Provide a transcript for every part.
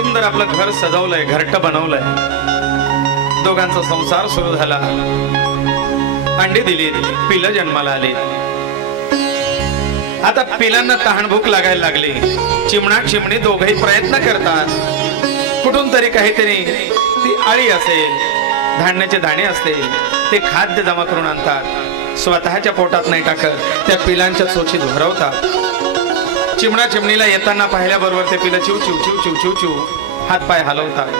सुंदर आपलं घर सजवलंय, घरटं बनवलंय, दोघांचा संसार सुरू झाला, अंडी दिली, पिलं जन्माला आली. आता पिलांना तहानभूक लागायला लागली. चिमणा चिमणी दोघही प्रयत्न करतात, कुठून तरी काहीतरी ती आळी असेल, धान्याचे दाणे असतील, ते खाद्य जमा करून आणतात. स्वतःच्या पोटात नाही टाकत, त्या पिलांच्या चोचीत भरवतात. चिमणा चिमणीला येताना पाहिल्याबरोबर ते पिलं चिव चिव चिव चिव चिव चिव हातपाय हलवतात.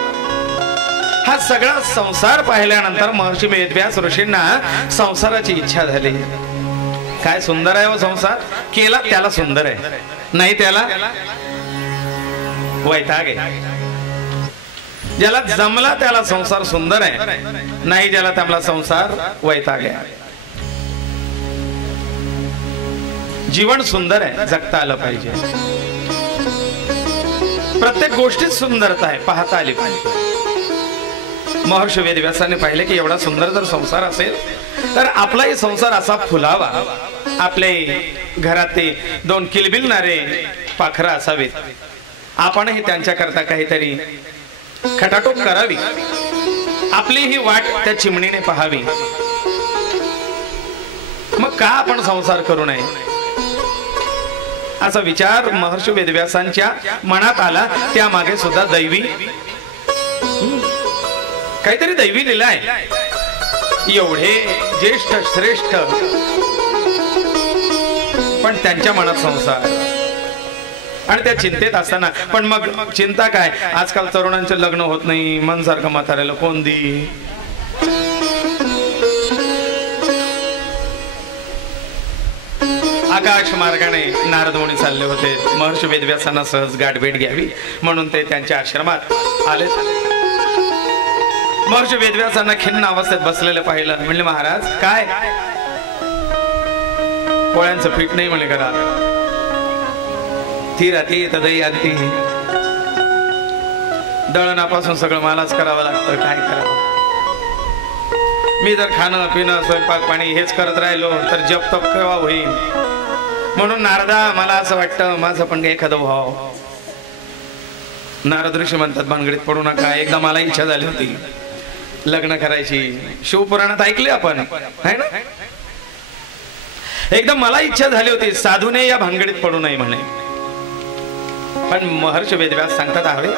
हा सगळा संसार पाहिल्यानंतर महर्षी वेदव्यास ऋषींना संसाराची इच्छा झाली. काय सुंदर आहे हो संसार, केला त्याला सुंदर आहे, नाही त्याला वैताग आहे. ज्याला जमला त्याला संसार सुंदर आहे, नाही ज्याला त्याला संसार वैताग आहे. जीवन सुंदर आहे, जगता आलं पाहिजे. प्रत्येक गोष्टीत सुंदरता आहे, पाहता आली पाहिजे. महर्षी वेदव्यासाने पाहिले की एवढा सुंदर जर संसार असेल तर आपलाही संसार असा फुलावा. आपले घरात ते दोन किलबिलणारे पाखरं असावेत, आपणही त्यांच्याकरता काहीतरी खटाटोप करावी, आपली ही वाट त्या चिमणीने पाहावी. मग का आपण संसार करू नये असा विचार महर्षी वेदव्यासांच्या मनात आला. त्यामागे सुद्धा दैवी काहीतरी दैवी लीला आहे. एवढे ज्येष्ठ श्रेष्ठ, पण त्यांच्या मनात संसार आणि त्या चिंतेत असताना. पण मग चिंता काय, आजकाल तरुणांचे लग्न होत नाही, मन सारखं म्हाताऱ्याला कोण दी. आकाश मार्गाने नारद मुनी चालले होते. महर्षी वेदव्यासांना सहज गाठभेट घ्यावी म्हणून ते त्यांच्या आश्रमात आले. महर्षी वेदव्यासांना खिन्न अवस्थेत बसलेलं पाहिलं. म्हणले महाराज काय, पोळ्यांचं पीठ नाही म्हणे घरात, ती राती तदई आधी दळणापासून सगळं मलाच करावं लागतं, काय करावं. मी जर खाणं पिणं स्वयंपाक पाणी हेच करत राहिलो तर जप तप केव्हा होईल. म्हणून नारदा मला असं वाटतं माझं पण एखादं व्हाव. नारद ऋषी म्हणतात भानगडीत पडू नका. एकदा मला इच्छा झाली होती लग्न करायची, शिवपुराणात ऐकले आपण है ना. एकदम मला इच्छा झाली होती, साधूने या भानगडीत पडू नये म्हणे. पण महर्षी वेदव्यास सांगतात हवे,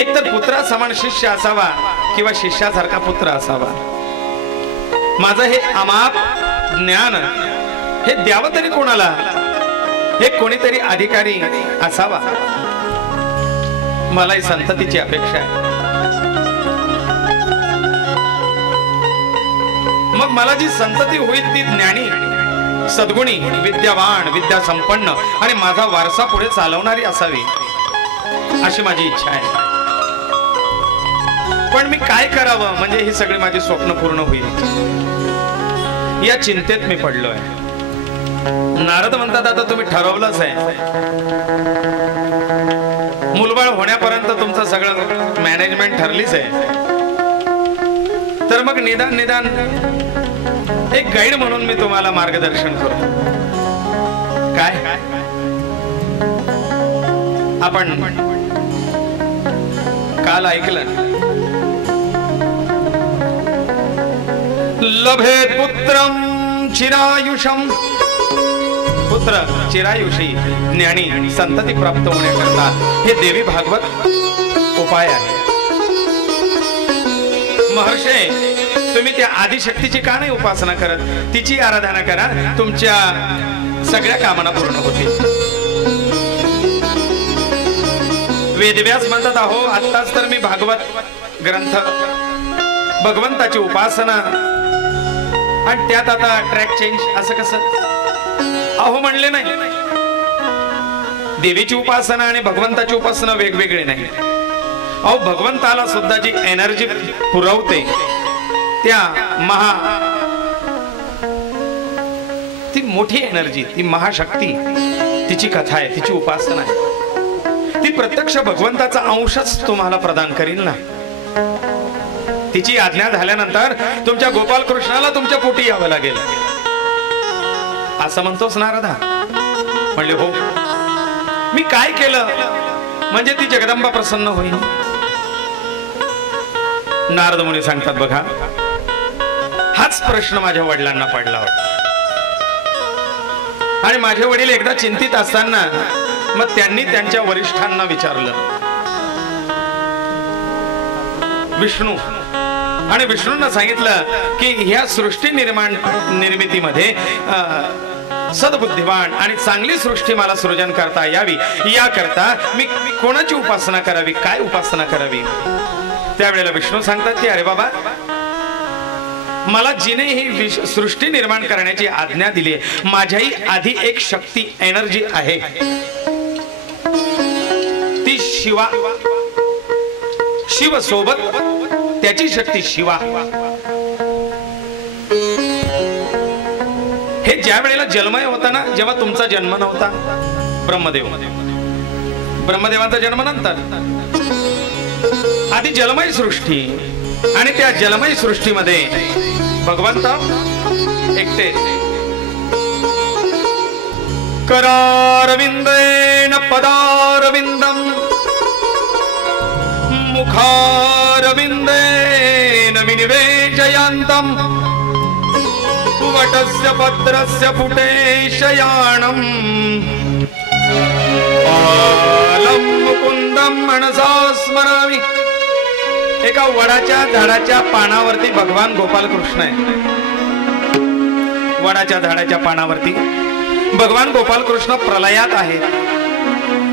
एक तर पुत्रा समान शिष्य असावा किंवा शिष्यासारखा पुत्र असावा. माझं हे अमाप ज्ञान हे द्यावं तरी कोणाला, हे कोणीतरी अधिकारी असावा. मलाही संततीची अपेक्षा आहे. मग मला जी संतती होईल ती ज्ञानी, सद्गुणी, विद्यावान, विद्या संपन्न आणि माझा वारसा पुढे चालवणारी असावी अशी माझी इच्छा आहे. पण मी काय करावं म्हणजे ही सगळी माझी स्वप्न पूर्ण होईल, या चिंतेत मी पडलोय. नारद म्हणतात आता तुम्ही ठरवलंच आहे, मुलबाळ होण्यापर्यंत तुमचं सगळं मॅनेजमेंट ठरलीच आहे. तर मग निदान निदान एक गाईड म्हणून मी तुम्हाला मार्गदर्शन करतो. काय आपण काल ऐकलं, लभेत पुत्रम चिरायुषम. पुत्र चिरायुषी ज्ञानी संतती प्राप्त होण्याकरता हे देवी भागवत उपाय आहे. महर्षे तुम्ही त्या आदिशक्तीची का नाही उपासना करत, तिची आराधना करा, तुमच्या सगळ्या कामना पूर्ण होतील. वेदव्यास म्हणतात अहो आत्ताच तर मी भागवत ग्रंथ भगवंताची उपासना आणि त्यात आता ट्रॅक चेंज असं कसं. अहो म्हणले नाही, देवीची उपासना आणि भगवंताची उपासना वेगवेगळे नाही. अहो भगवंताला सुद्धा जी एनर्जी पुरवते त्या ती मोठी एनर्जी, ती महाशक्ती, तिची कथा आहे, तिची उपासना आहे. ती प्रत्यक्ष भगवंताचा अंशच तुम्हाला प्रदान करील ना. तिची आज्ञा झाल्यानंतर तुमच्या गोपाल कृष्णाला तुमच्या पोटी यावं लागेल असं म्हणतोस नारदा. म्हणले हो. मी काय केलं म्हणजे ती जगदंबा प्रसन्न होईल. नारद मुनी सांगतात बघा, हाच प्रश्न माझ्या वडिलांना पडला होता आणि माझे वडील एकदा चिंतित असताना मग त्यांनी त्यांच्या वरिष्ठांना विचारलं, विष्णू, आणि विष्णूंना सांगितलं की ह्या सृष्टी निर्मितीमध्ये सद्बुद्धिवान आणि चांगली सृष्टी मला सृजन करता यावी, याकरता मी कोणाची उपासना करावी, काय उपासना करावी. त्यावेळेला विष्णू सांगतात की अरे बाबा, मला जिने ही सृष्टी निर्माण करण्याची आज्ञा दिली, माझ्याही आधी एक शक्ती, एनर्जी आहे, ती शिवा. शिव सोबत त्याची शक्ती शिवा. हे ज्या वेळेला जन्मय होता ना, जेव्हा तुमचा जन्म नव्हता, ब्रह्मदेवांचा जन्म नंतर, आधी जलमय सृष्टी, आणि त्या जलमय सृष्टीमध्ये भगवंत एकटे. करारविंदेन पदारविंदम मुखारविंदेन विनिवेशयन्तम वटस्य पत्रस्य पुटे शयानम पालं मुकुंदम मनसा स्मरामि. एका वडाच्या झाडाच्या पानावरती भगवान गोपाल कृष्ण आहे. वडाच्या झाडाच्या पानावरती भगवान गोपाल कृष्ण प्रलयात आहेत.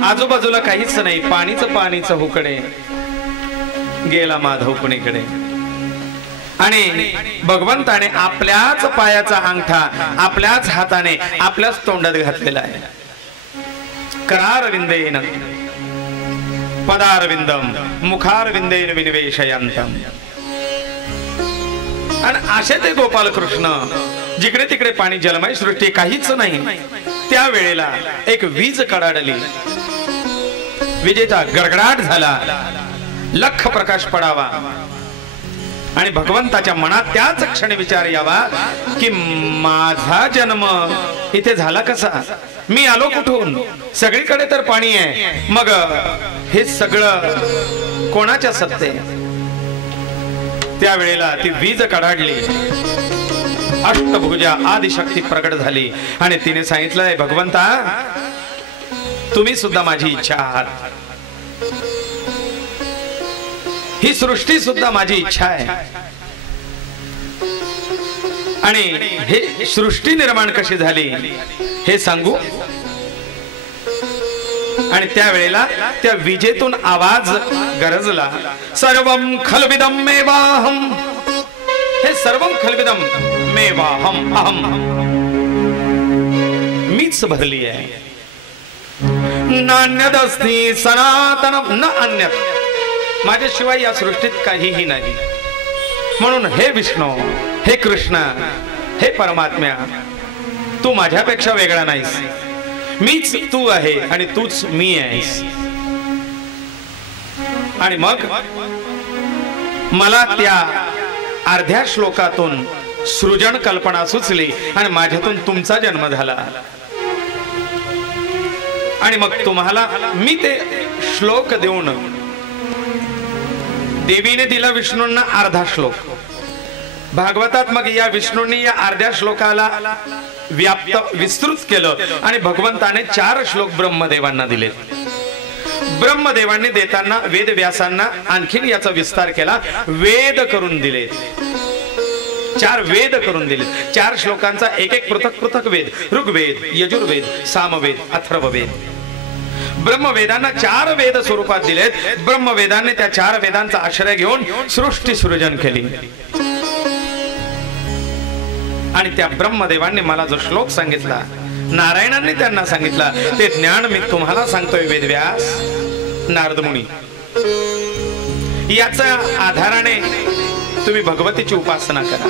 आजूबाजूला काहीच नाही, पाणीच हुकडे. गेला माधव कुणीकडे. आणि भगवंताने आपल्याच पायाचा अंगठा आपल्याच हाताने आपल्याच तोंडात घातलेला आहे. करारविंदेन पदारविंदम मुखारविंदेन विनिवेशयन्तम. आणि असे ते गोपाल कृष्ण, जिकडे तिकडे पाणी, जलमय सृष्टी काहीच नाही. त्या वेळेला एक वीज कडाडली, विजेचा गडगडाट झाला, लख प्रकाश पडावा आणि भगवंताच्या मनात त्याच क्षणी विचार यावा की माझा जन्म इथे झाला कसा, मी आलो कुठून, सगळीकडे तर पाणी आहे, मग हे सगळं कोणाच्या सत्ते. त्यावेळेला ती वीज कडाडली, अष्टभुजा आदिशक्ती प्रकट झाली आणि तिने सांगितलंय, भगवंता तुम्ही सुद्धा माझी इच्छा आहात, ही सृष्टी सुद्धा माझी इच्छा आहे. आणि हे सृष्टी निर्माण कशी झाली हे सांगू. आणि त्यावेळेला त्या विजेतून आवाज गरजला, सर्वं खलविदं मेवाहम. हे सर्वं खलविदं मेवाहम, अहम, मीच भरली आहे. नान्यदस्ति सनातनम न अन्यत. माझ्याशिवाय या सृष्टीत काहीही नाही. म्हणून हे विष्णू, हे कृष्ण, हे परमात्म्या, तू माझ्यापेक्षा वेगळा नाहीस. मीच तू आहे आणि तूच मी आहेस. आणि मग मला त्या अर्ध्या श्लोकातून सृजन कल्पना सुचली आणि माझ्यातून तुमचा जन्म झाला. आणि मग तुम्हाला मी ते श्लोक देऊन, देवीने दिला विष्णूंना अर्धा श्लोक भागवतात. मग या विष्णूंनी या अर्ध्या श्लोकाला व्याप्त विस्तृत केलं आणि भगवंताने 4 श्लोक ब्रह्मदेवांना दिले. ब्रह्मदेवांनी देताना वेद व्यासांना आणखीन याचा विस्तार केला, वेद करून दिले. 4 वेद करून दिले. 4 श्लोकांचा एक एक पृथक पृथक वेद, ऋग्वेद, यजुर्वेद, सामवेद, अथर्ववेद. ब्रह्मवेदांना 4 वेद स्वरूपात दिलेत. ब्रह्मवेदांनी त्या 4 वेदांचा आश्रय घेऊन सृष्टी सृजन केली. आणि त्या ब्रह्मदेवांनी मला जो श्लोक सांगितला, नारायणांनी त्यांना सांगितला, ते ज्ञान मी तुम्हाला सांगतोय वेदव्यास, नारद मुनी. याच्या आधाराने तुम्ही भगवतीची उपासना करा.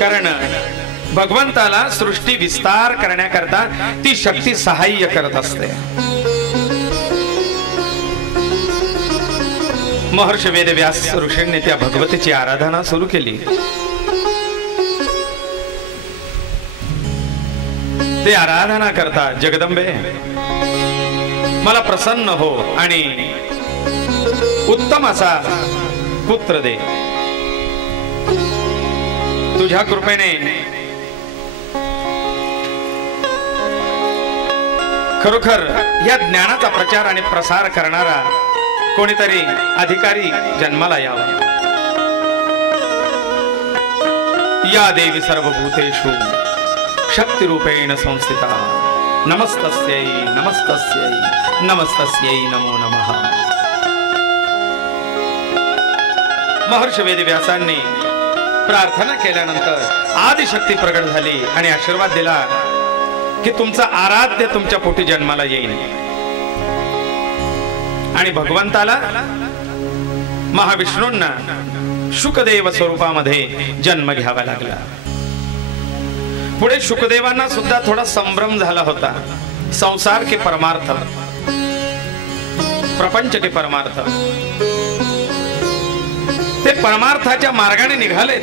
कारण भगवंताला सृष्टी विस्तार करण्याकरता ती शक्ती सहाय्य करत असते. महर्षी वेदव्यास ऋषींनी त्या भगवतीची आराधना सुरू केली. ते आराधना करतात, जगदंबे मला प्रसन्न हो आणि उत्तम असा पुत्र दे. तुझ्या कृपेने खरोखर या ज्ञानाचा प्रचार आणि प्रसार करणारा कोणीतरी अधिकारी जन्माला यावा. या देवी सर्वभूतेषु शक्तिरूपेण संस्थिता नमस्तस्यै नमस्तस्यै नमस्तस्यै नमो नमः. महर्षी वेदव्यासांनी प्रार्थना केल्यानंतर आदिशक्ती प्रगट झाली आणि आशीर्वाद दिला की तुमचा आराध्य तुमच्या पोटी जन्माला येईल. आणि भगवंताला महाविष्णूंना शुकदेव स्वरूपामध्ये जन्म घ्यावा लागला. पुढे शुकदेवांना सुद्धा थोडा संभ्रम झाला होता. संसार के परमार्थ, प्रपंच के परमार्थ, ते परमार्थाच्या मार्गाने निघाले.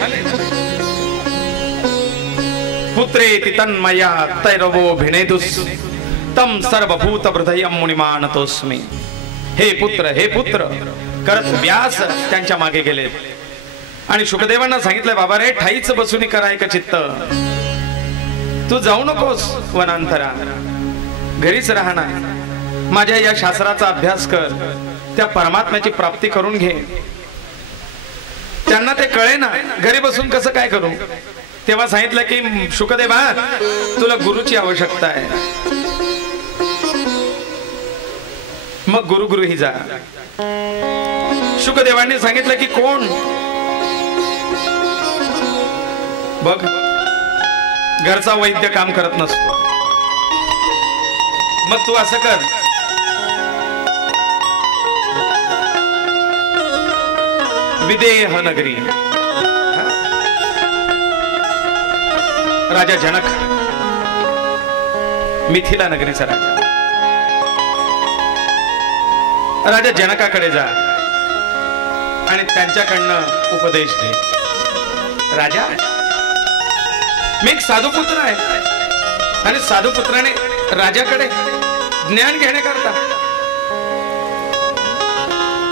पुत्रेति तन्मया तैरवो भिनेदुस तम सर्वभूत हृदयम मुनिमानतोस्मि. हे पुत्र करत व्यास त्यांच्या मागे गेले आणि शुकदेवांना सांगितलं, बाबा रे ठाईच बसून कराय का चित्त, तू जाऊ नकोस वनांतरा, घरीच राहणार, माझ्या या शास्त्राचा अभ्यास कर, त्या परमात्म्याची प्राप्ती करून घे. त्यांना ते कळे ना, घरी बसून कसं काय करू. तेव्हा सांगितलं की शुकदेवा तुला गुरुची आवश्यकता आहे, मग गुरुही जा. शुकदेवांनी सांगितलं की कोण. बघ घरचा वैद्य काम करत नसतो, मग तू असं कर, विदेह नगरी राजा जनक, मिथिला नगरीचा राजा जनकाकडे जा आणि त्यांच्याकडनं उपदेश घे. राजा मी एक साधू पुत्र आहे आणि साधू पुत्राने राजाकडे ज्ञान घेण्याकरता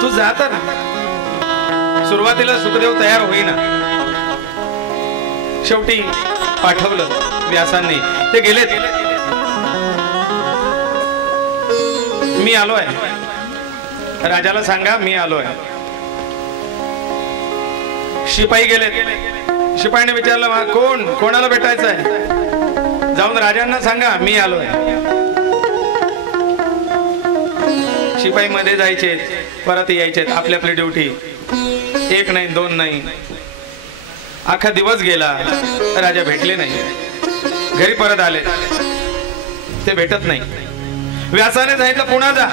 तू जा. तर सुरुवातीला सुखदेव तयार होईना, शेवटी पाठवलं व्यासांनी, ते गेलेत. मी आलोय, राजाला सांगा मी आलोय. शिपाई गेलेत. शिपाईने विचारलं कोण, कोणाला भेटायचं आहे. जाऊन राजांना सांगा मी आलोय. शिपाई मध्ये जायचे, परत यायचे, आपली आपली ड्युटी. एक नाही, दोन नाही, अख्खा दिवस गेला, राजा भेटले नाही. घरी परत आले, ते भेटत नाही. व्यासाने सांगितलं पुन्हा जा,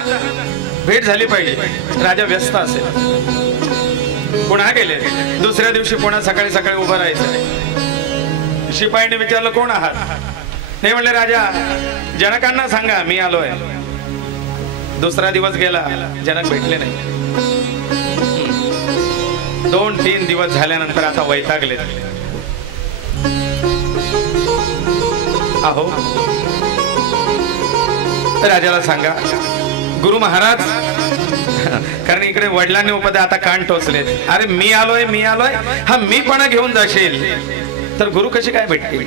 भेट झाली पाहिजे. राजा व्यस्त असेल. पुन्हा गेले. दुसऱ्या दिवशी पुन्हा सकाळी सकाळी उभं राहायचं. शिपाईने विचारलं कोण आहात. नाही म्हणले राजा जनकांना सांगा मी आलोय. दुसरा दिवस गेला, जनक भेटले नाही. 2-3 दिवस झाल्यानंतर आता वैतागले. अहो राजाला सांगा गुरु महाराज, कारण इकडे वडिलांनी उपदे आता कान टोचलेत. अरे मी आलोय मी आलोय, हा मीपणा घेऊन जाशील तर गुरु कशी काय भेटतील.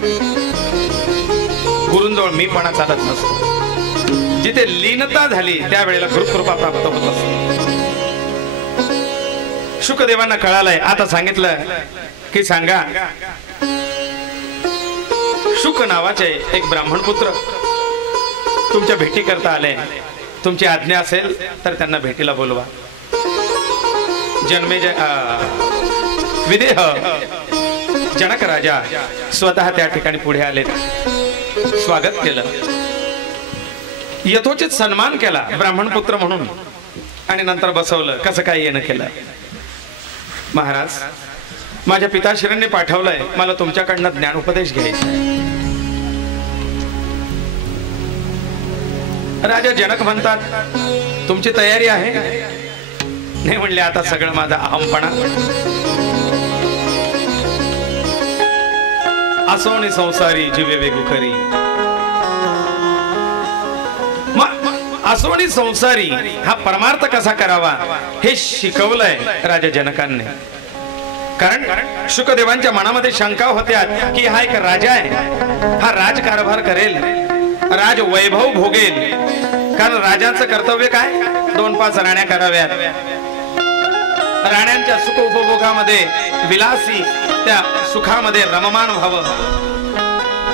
गुरूंजवळ मीपणा चालत नसतो. जिथे लीनता झाली त्यावेळेला गुरुकृपा प्राप्त होत असते. शुकदेवांना कळालंय. आता सांगितलं की सांगा शुक नावाचे एक ब्राह्मण पुत्र तुमच्या भेटी करता आले. तुमची आज्ञा असेल तर त्यांना भेटीला बोलवा. विदेह जनक राजा स्वतः त्या ठिकाणी पुढे आले. स्वागत केलं, यथोचित सन्मान केला ब्राह्मण पुत्र म्हणून, आणि नंतर बसवलं. कसं काय येणं केलं. महाराज माझ्या पिताश्रींनी पाठवलंय, मला तुमच्याकडनं ज्ञान उपदेश घ्यायचा आहे. राजा जनक म्हणतात तुमची तयारी आहे. नाही म्हणले आता सगळं माझा अहमपणा. असोनी संसारी जीवे वेगू करी असोनी संसारी हा परमार्थ कसा करावा हे शिकवलंय राजा जनकांनी. कारण शुकदेवांच्या मनामध्ये शंका होत्या की हा एक राजा आहे, हा राजकारभार करेल, राज वैभव भोगेल. कारण राजांचं कर्तव्य काय, 2-5 राण्या कराव्यात, राण्यांच्या सुख उपभोगामध्ये विलासी त्या सुखामध्ये रममान व्हावं,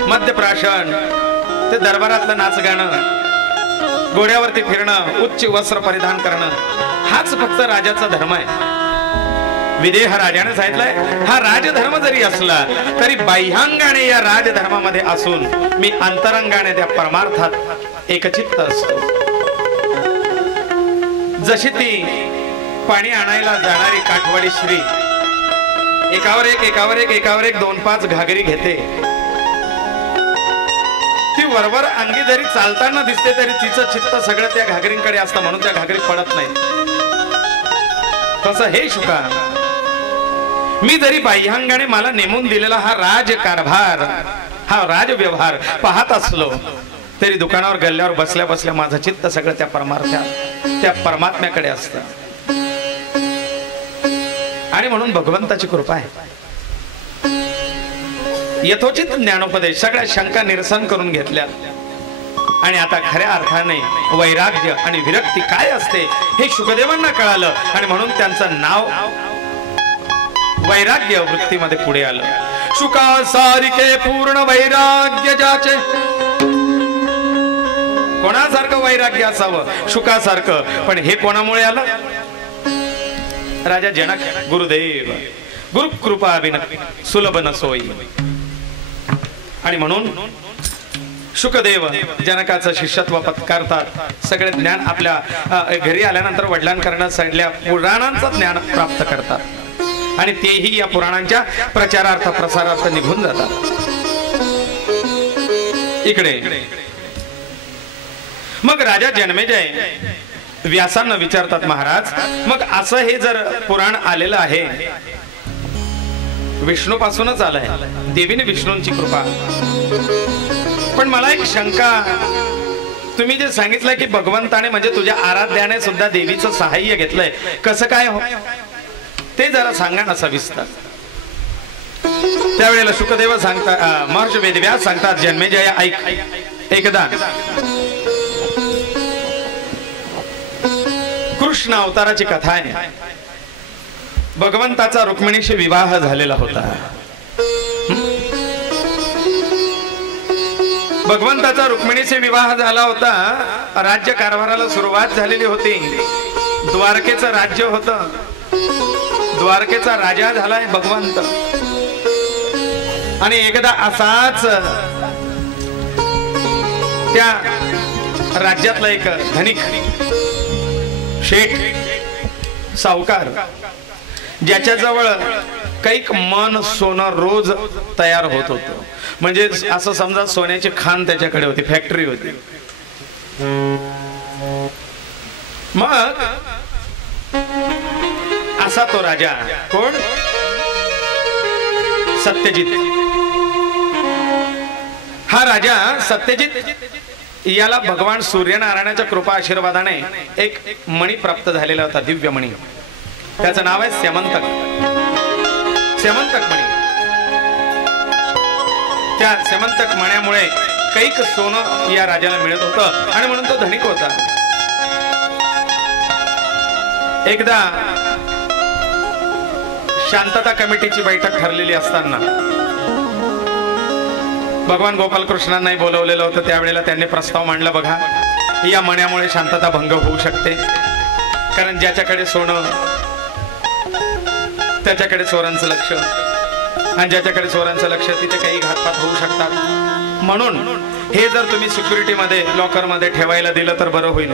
मद्यप्राशन, ते दरबारातलं नाच गाणं, घोड्यावरती फिरणं, उच्च वस्त्र परिधान करणं, हाच फक्त राजाचा धर्म आहे. विदेह राजाने सांगितलंय हा राजधर्म जरी असला तरी बाह्यांगाने या राजधर्मामध्ये असून मी अंतरंगाने त्या परमार्थात एकचित्त असतो. जशी ती पाणी आणायला जाणारी काठवाडी स्त्री एकावर एक 2-5 घागरी घेते, ती वरवर अंगी जरी चालताना दिसते तरी तिचं चित्त सगळं त्या घागरींकडे असतं, म्हणून त्या घागरी पडत नाही. तसं हे शुका, मी जरी बाह्यांगाने मला नेमून दिलेला हा राजकारभार, हा राजव्यवहार पाहत असलो तरी दुकानावर गल्ल्यावर बसल्या बसल्या माझं चित्त सगळं त्या परमार्थात, त्या परमात्म्याकडे असतं. आणि म्हणून भगवंताची कृपा आहे. यथोचित ज्ञानोपदेश, सगळ्या शंका निरसन करून घेतल्यात आणि आता खऱ्या अर्थाने वैराग्य आणि विरक्ती काय असते हे शुकदेवांना कळालं. आणि म्हणून त्यांचं नाव वैराग्य वृत्तीमध्ये पुढे आलं. शुका सारिके पूर्ण वैराग्य ज्याचे, कोणासारखं वैराग्य असावं, शुकासारखं. पण हे कोणामुळे आलं, राजा जनक गुरुदेव, गुरु कृपा बिन सुलभ न सोयी. आणि म्हणून शुकदेव जनकाचं शिष्यत्व पत्कारतात. सगळे ज्ञान आपल्या घरी आल्यानंतर वडिलांकडून सगळ्या पुराणांचं ज्ञान प्राप्त करतात आणि तेही या पुराणांच्या प्रचारार्थ प्रसारार्थ निघून जातात. इकडे मग राजा जन्मेजय व्यासांना विचारतात, महाराज मग असं हे जर पुराण आलेलं आहे, विष्णू पासूनच आलंय, देवीने विष्णूंची कृपा. पण मला एक शंका, तुम्ही जे सांगितलं की भगवंताने म्हणजे तुझ्या आराध्याने सुद्धा देवीचं सहाय्य घेतलंय, कसं काय हो ते जरा सांगा ना सविस्तर. त्यावेळेला शुकदेव सांगतात, महर्षी वेदव्यास सांगतात, जन्मेजय ऐक. एकदा कृष्ण अवताराची कथा आहे. भगवंताचा रुक्मिणीशी विवाह झालेला होता. भगवंताचा रुक्मिणीशी विवाह झाला होता. राज्य कारभाराला सुरुवात झालेली होती. द्वारकेचं राज्य होतं. द्वारकेचा राजा झालाय भगवंत. आणि एकदा असाच त्या राज्यातला एक धनिक शेठ सावकार, ज्याच्याजवळ कैक मन सोनं रोज तयार होत होतं, म्हणजे असं समजा सोन्याची खाण त्याच्याकडे होती, फॅक्टरी होती. मग असा तो राजा, कोण, सत्यजित. हा राजा सत्यजित याला भगवान सूर्यनारायणाच्या कृपा आशीर्वादाने एक मणी प्राप्त झालेला होता, दिव्य मणी. त्याचं नाव आहे स्यमंतक. स्यमंतक मणी. त्या स्यमंतक मण्यामुळे कैक सोनं या राजाला मिळत होतं आणि म्हणून तो धनिक होता. एकदा शांतता कमिटीची बैठक ठरलेली असताना भगवान गोपालकृष्णांनाही बोलवलेलं होतं. त्यावेळेला त्यांनी प्रस्ताव मांडला, बघा या मण्यामुळे शांतता भंग होऊ शकते, कारण ज्याच्याकडे सोनं त्याच्याकडे चोरांचं लक्ष, आणि ज्याच्याकडे चोरांचं लक्ष तिथे काही घातपात होऊ शकतात. म्हणून हे जर तुम्ही सिक्युरिटीमध्ये लॉकरमध्ये ठेवायला दिलं तर बरं होईल,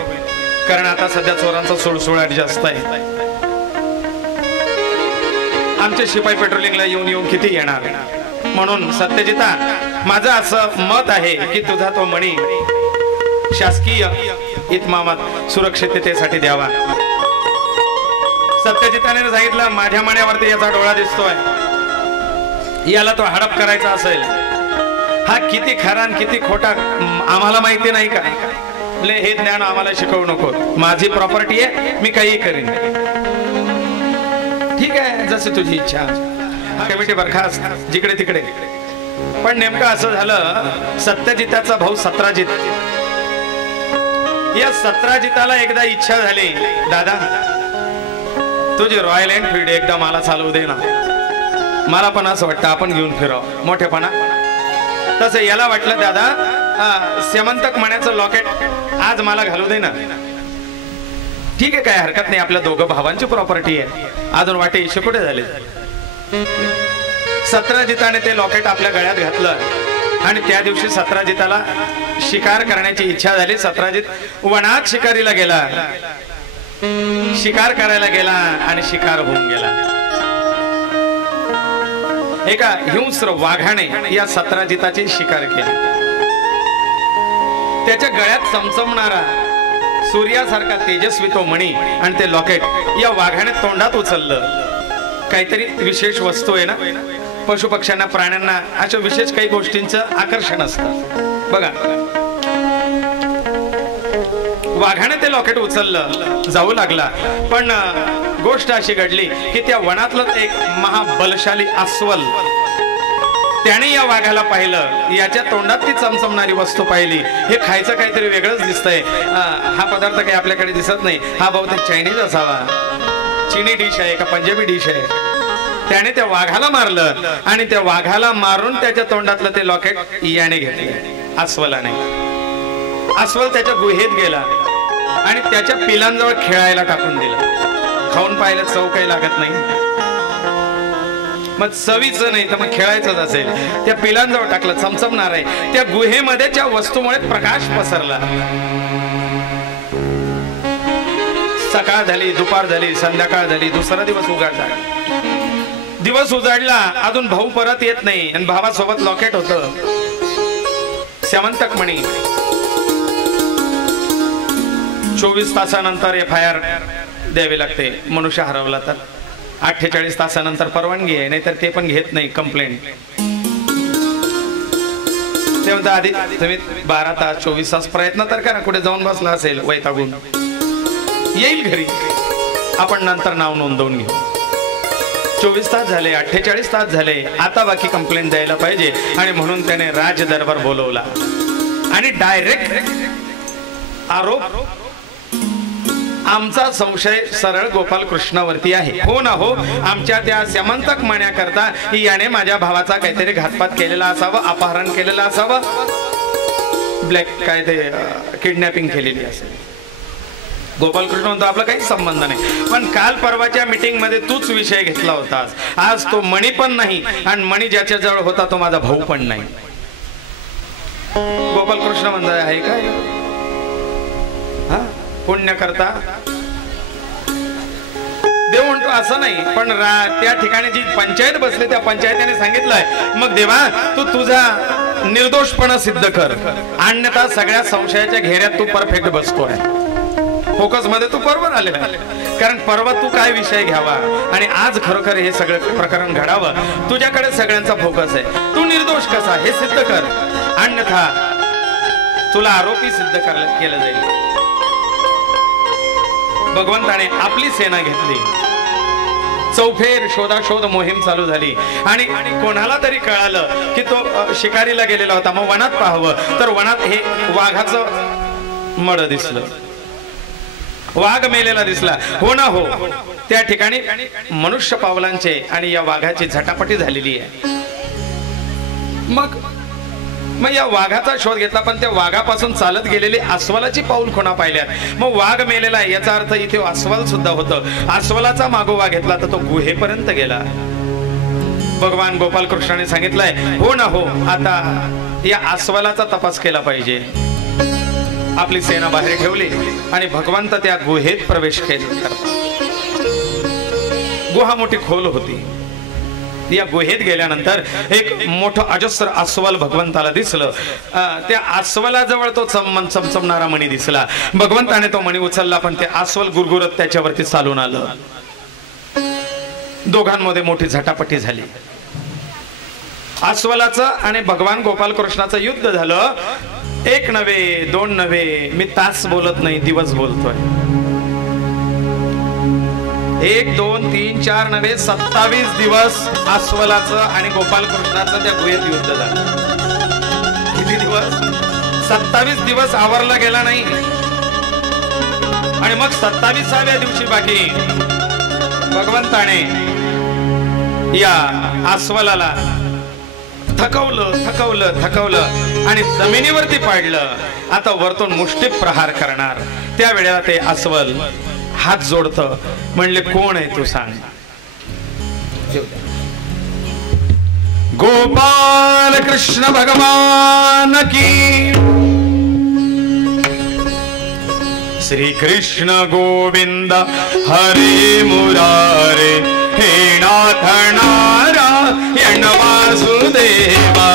कारण आता सध्या चोरांचा सुळसुळाट जास्त आहे. आमचे शिपाई पेट्रोलिंगला येऊन येऊन किती येणार. म्हणून सत्यजिता, माझं असं मत आहे की तुझा तो मणी शासकीय इतमामात सुरक्षिततेसाठी द्यावा. सत्यजिताने सांगितलं, माझ्या मण्यावरती याचा डोळा दिसतोय, याला तो हडप करायचा असेल, हा किती खरा आणि किती खोटा आम्हाला माहिती नाही का, हे ज्ञान आम्हाला शिकवू नको, माझी प्रॉपर्टी आहे, मी काही करीन. ठीक आहे, जसं तुझी इच्छा. कमिटी बरखास्त जिकडे तिकडे. पण नेमकं असं झालं, सत्यजिताचा भाऊ सत्राजित, या सत्राजिताला एकदा इच्छा झाली, दादा तुझी रॉयल एनफील्ड एकदा मला चालवू दे ना, मला पण असं वाटतं आपण घेऊन फिरावं मोठेपणा. तसं याला वाटलं, दादा सेमंतक मण्याचं लॉकेट आज मला घालू दे ना. ठीक आहे, काय हरकत नाही, आपल्या दोघं भावांची प्रॉपर्टी आहे. अजून वाटे इशे कुठे झाले. सत्राजिताने ते लॉकेट आपल्या गळ्यात घातलं आणि त्या दिवशी सत्राजिताला शिकार करण्याची इच्छा झाली. सत्राजित वनात शिकारीला गेला, शिकार करायला गेला आणि शिकार होऊन गेला. एका हिंस्र वाघाने या सत्राजिताची शिकार केली. त्याच्या गळ्यात चमचमणारा सूर्यासारखा तेजस्वी तो मणी आणि ते लॉकेट या वाघाने तोंडात उचललं. काहीतरी विशेष वस्तू आहे ना, पशु पक्ष्यांना प्राण्यांना अशा विशेष काही गोष्टींचं आकर्षण असतं बघा. वाघाने ते लॉकेट उचललं, जाऊ लागला. पण गोष्ट अशी घडली की त्या वनातलं एक महाबलशाली अस्वल, त्याने या वाघाला पाहिलं, याच्या तोंडात ती चमचमणारी वस्तू पाहिली. हे खायचं काहीतरी वेगळंच दिसतंय, हा पदार्थ काही आपल्याकडे दिसत नाही, हा बहुतेक चायनीज असावा, चीनी डिश आहे का पंजाबी डिश आहे. त्याने त्या वाघाला मारलं आणि त्या वाघाला मारून त्याच्या तोंडातलं ते लॉकेट याने घेतलं, अस्वलाने. अस्वल त्याच्या गुहेत गेला आणि त्याच्या पिलांजवळ खेळायला टाकून दिलं. खाऊन पाहिलं, चव काही लागत नाही, मग चवीचं नाही तर मग खेळायचंच असेल. त्या पिलांजवळ टाकलं, चमचमणार आहे. त्या गुहेमध्ये त्या वस्तूमुळे प्रकाश पसरला. सकाळ झाली, दुपार झाली, संध्याकाळ झाली, दुसरा दिवस उजाडला. दिवस उजाडला, अजून भाऊ परत येत नाही आणि भावासोबत लॉकेट होतं, सेमंतक मणी. 24 तासानंतर FIR द्यावी लागते मनुष्य हरवला तर. 48 तासानंतर परवानगी आहे, नाहीतर ते पण घेत नाही कंप्लेंट. ते म्हणतात आधी तुम्ही 12 तास 24 तास प्रयत्न तर करा, कुठे जाऊन बसला असेल वैतागून, येईल घरी, आपण नंतर नाव नोंदवून घेऊ. 24 तास झाले, 48 तास झाले, आता बाकी कंप्लेंट द्यायला पाहिजे. आणि म्हणून त्याने राज दरबार बोलवला आणि डायरेक्ट आरोप, आमचा संशय सरळ गोपाल कृष्णावरती आहे. हो ना हो, आमच्या त्या सेमंतक मण्याकरता याने माझ्या भावाचा काहीतरी घातपात केलेला असावं, अपहरण केलेलं असावं, ब्लॅक काय ते किडनॅपिंग केलेली असेल. गोपाल कृष्ण म्हणतो आपला काही संबंध नाही, पण काल परवाच्या मीटिंग मध्ये तूच विषय घेतला होतास. आज तो मणी पण नाही आणि मणी ज्याच्या जवळ होता तो माझा भाऊ पण नाही. गोपाल कृष्ण म्हणतो आहे काय, हा पुण्य करता देव म्हणतो असं नाही. पण त्या ठिकाणी जी पंचायत बसली त्या पंचायतीने सांगितलंय, मग देवा तू तुझा निर्दोषपणा सिद्ध कर, अन्यथा सगळ्या संशयाच्या घेऱ्यात तू परफेक्ट बसतोय. फोकस मध्ये तू बरोबर आलेला, कारण परवा तू काय विषय घ्यावा आणि आज खरोखर हे सगळं प्रकरण घडावं, तुझ्याकडे सगळ्यांचा फोकस आहे. तू निर्दोष कसा हे सिद्ध कर, अन्यथा तुला आरोपी सिद्ध केलं जाईल. भगवंताने आपली सेना घेतली, चौफेर शोधाशोध मोहीम चालू झाली आणि कोणाला तरी कळालं की तो शिकारीला गेलेला होता. मग वनात पाहावं तर वनात हे वाघाचं मड दिसलं, वाघ मेलेला दिसला. हो ना हो, त्या ठिकाणी मनुष्य पावलांचे आणि या वाघाची झटापटी झालेली आहे. मग या वाघाचा शोध घेतला, पण त्या वाघापासून चालत गेलेली अस्वलाची पाऊल खुणा पाहिल्यात. मग वाघ मेलेला आहे याचा अर्थ इथे अस्वल सुद्धा होतं. अस्वलाचा मागोवा घेतला तर तो गुहेपर्यंत गेला. भगवान गोपाल कृष्णाने सांगितलंय हो ना हो, आता या अस्वलाचा तपास केला पाहिजे. आपली सेना बाहेर ठेवली आणि भगवंत त्या गुहेत प्रवेश केला. गुहा मोठी खोल होती. या गुहेत गेल्यानंतर एक मोठं अजस्र अस्वल भगवंताला दिसलं. त्या अस्वलाजवळ तो चमचमणारा मणी दिसला. भगवंताने तो मणी उचलला, पण ते अस्वल गुरगुरत त्याच्यावरती चालून आलं. दोघांमध्ये मोठी झटापटी झाली. अस्वलाचं आणि भगवान गोपालकृष्णाचं युद्ध झालं. एक नव्हे, दोन नव्हे, मी तास बोलत नाही, दिवस बोलतोय. 1 2 3 4 नव्हे, 27 दिवस अस्वलाचं आणि गोपालकृष्णाचं त्या गुहेत युद्ध झालं. किती दिवस? 27 दिवस आवरला गेला नाही. आणि मग 27व्या दिवशी बाकी भगवंताने या अस्वलाला थकवलं आणि जमिनीवरती पाडलं. आता वरतून मुष्टी प्रहार करणार. त्या वेळेला ते अस्वल हात जोडत म्हणले, कोण आहे तू सांग. गोपाल कृष्ण भगवान की, श्री कृष्ण गोविंद हरे मुरारे, हे नाथ नारायण वासुदेवा.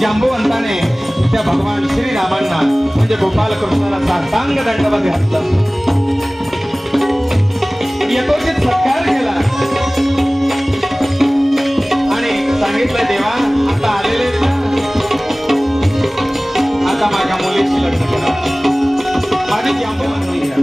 जांबुवंताने त्या भगवान श्रीरामांना म्हणजे गोपालकृष्णाला साष्टांग दंडवत घातलं. यथोचित सत्कार केला आणि सांगितलं, देवा आता आलेले आता माझ्या मुलीची लग्न करा. माझी जांबुवंती घ्या.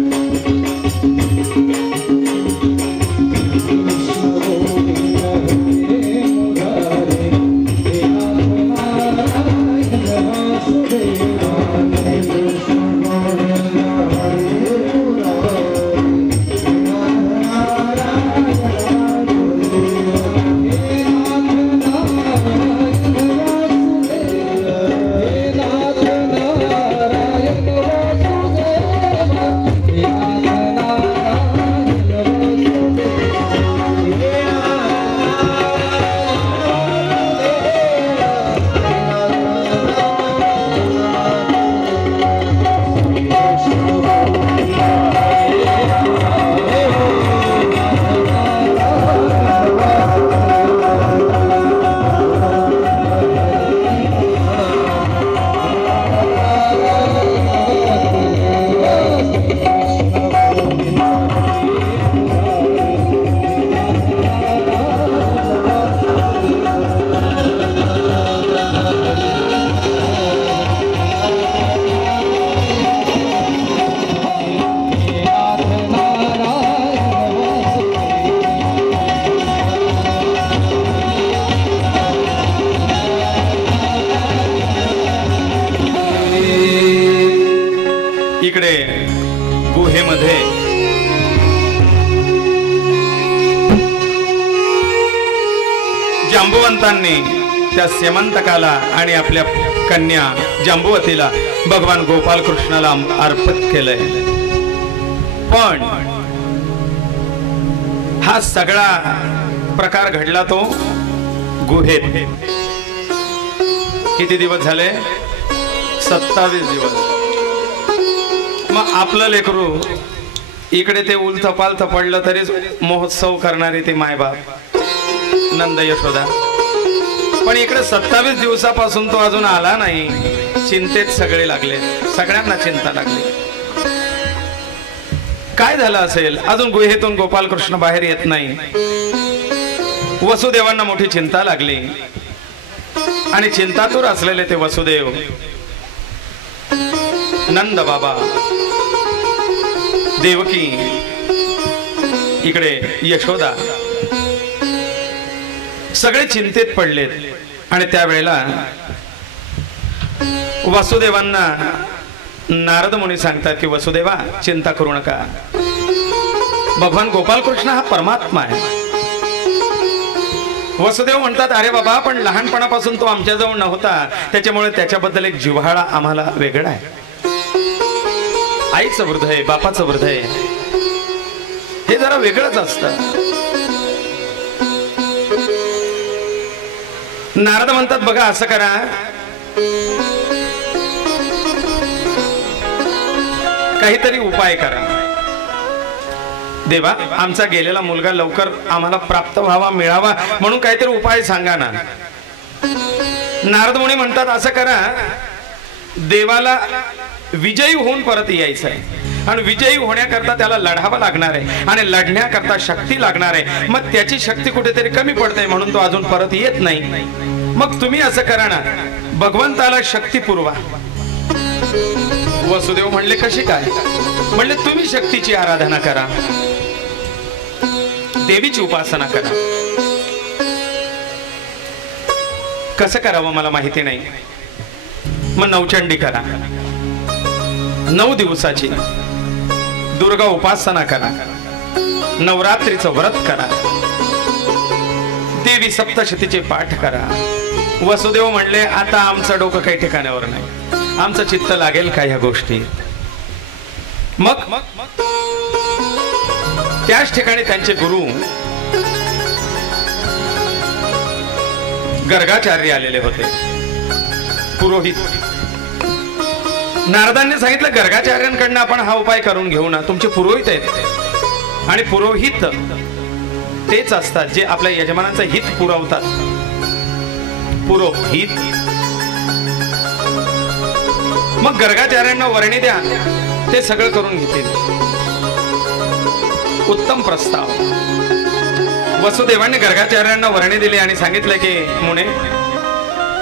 इकडे गुहेमध्ये जांबुवंतांनी त्या सेमंतकाला आणि आपल्या कन्या जांबुवतीला भगवान गोपाल कृष्णाला अर्पित केलंय। पण हा सगळा प्रकार घडला तो गुहेत। किती दिवस झाले? 27 दिवस। मग आपलं लेकरू इकडे ते उलथपालथ पडलं तरी महोत्सव करणारी ती मायबाप नंद यशोदा, पण इकडे 27 दिवसापासून तो अजून आला नाही। चिंतेत सगळे लागले, सगळ्यांना चिंता लागली। काय झालं असेल? अजून गुहेतून गोपाल कृष्ण बाहेर येत नाही। वसुदेवांना मोठी चिंता लागली आणि चिंतातूर असलेले ते वसुदेव, नंद बाबा, देवकी, इकडे यशोदा सगळे चिंतेत पडलेत। आणि त्यावेळेला वसुदेवांना नारद मुनी सांगतात की वसुदेवा चिंता करू नका, भगवान गोपाल कृष्ण हा परमात्मा आहे। वसुदेव म्हणतात अरे बाबा, पण लहानपणापासून तो आमच्याजवळ नव्हता, त्याच्यामुळे त्याच्याबद्दल एक जिव्हाळा आम्हाला वेगळा आहे। आईचं हृदय, बापाचं हृदय हे जरा वेगळंच असतं। नारद म्हणतात बघा असं करा, काहीतरी उपाय करा। देवा, आमचा गेलेला मुलगा लवकर आम्हाला प्राप्त व्हावा, मिळावा, म्हणून काहीतरी उपाय सांगा ना। नारद मुनी म्हणतात असं करा, देवाला विजयी होऊन परत यायचं आहे आणि विजयी होण्याकरता त्याला लढावं लागणार आहे आणि लढण्याकरता शक्ती लागणार आहे। मग त्याची शक्ती कुठेतरी कमी पडते म्हणून तो अजून परत येत नाही। मग तुम्ही असं करा ना, भगवंताला शक्ती पुरवा। वसुदेव म्हणले कशी काय? म्हणले तुम्ही शक्तीची आराधना करा, देवीची उपासना करा। कसं करावं मला माहिती नाही। मग नवचंडी करा, 9 दिवसाची दुर्गा उपासना करा, नवरात्रीचं व्रत करा, देवी सप्तशतीचे पाठ करा। वसुदेव म्हणले आता आमचं डोकं काही ठिकाणावर नाही, आमचं चित्त लागेल का ह्या गोष्टी? मग त्याच ठिकाणी त्यांचे गुरु गर्गाचार्य आलेले होते, पुरोहित। नारदांनी सांगितलं गर्गाचार्यांकडनं आपण हा उपाय करून घेऊ ना, तुमचे पुरोहित आहेत आणि पुरोहित तेच असतात जे आपल्या यजमानांचं हित पुरवतात। पुरोहित। मग गर्गाचार्यांना वर्णी द्या, ते सगळं करून घेतील। उत्तम प्रस्ताव। वसुदेवांनी गर्गाचार्यांना वर्णी दिली आणि सांगितलं की मुने,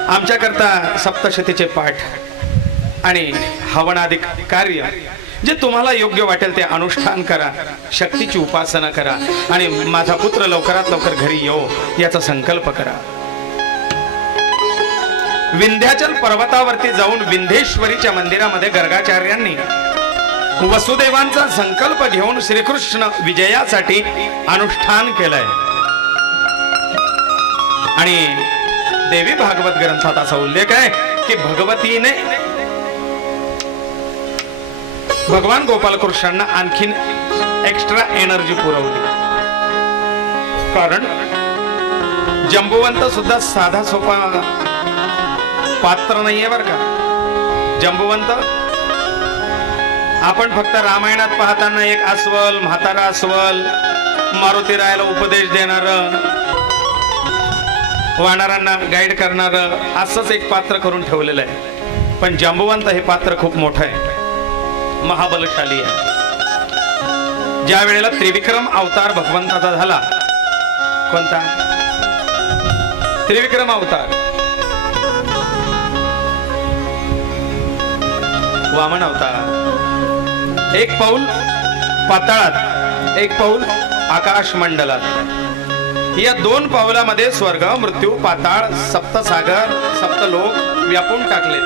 आमच्याकरता सप्तशतीचे पाठ आणि हवनादी कार्य जे तुम्हाला योग्य वाटेल ते अनुष्ठान करा, शक्तीची उपासना करा आणि माझा पुत्र लवकरात लवकर घरी येऊ याचा संकल्प करा। विंध्याचल पर्वतावरती जाऊन विंध्येश्वरीच्या मंदिरामध्ये गर्गाचार्यांनी वसुदेवांचा संकल्प घेऊन श्रीकृष्ण विजयासाठी अनुष्ठान केलंय। आणि देवी भागवत ग्रंथात असा उल्लेख आहे की भगवतीने भगवान गोपाल कृष्णांना आणखीन एक्स्ट्रा एनर्जी पुरवली। कारण जंबुवंत सुद्धा साधा सोपा पात्र नाहीये बर का। जंबुवंत आपण फक्त रामायणात पाहताना एक अस्वल, म्हातारा अस्वल, मारुती रायाला उपदेश देणार, वानरांना गाईड करणार, असंच एक पात्र करून ठेवलेलं आहे। पण जंबुवंत हे पात्र खूप मोठं आहे, महाबलशाली आहे। ज्या वेळेला त्रिविक्रम अवतार भगवंताचा झाला, कोणता त्रिविक्रम अवतार? वामन अवतार। एक पाऊल पाताळात, एक पाऊल आकाश मंडलात। या 2 पावलामध्ये स्वर्ग, मृत्यू, पाताळ, सप्तसागर, सप्तलोक व्यापून टाकले।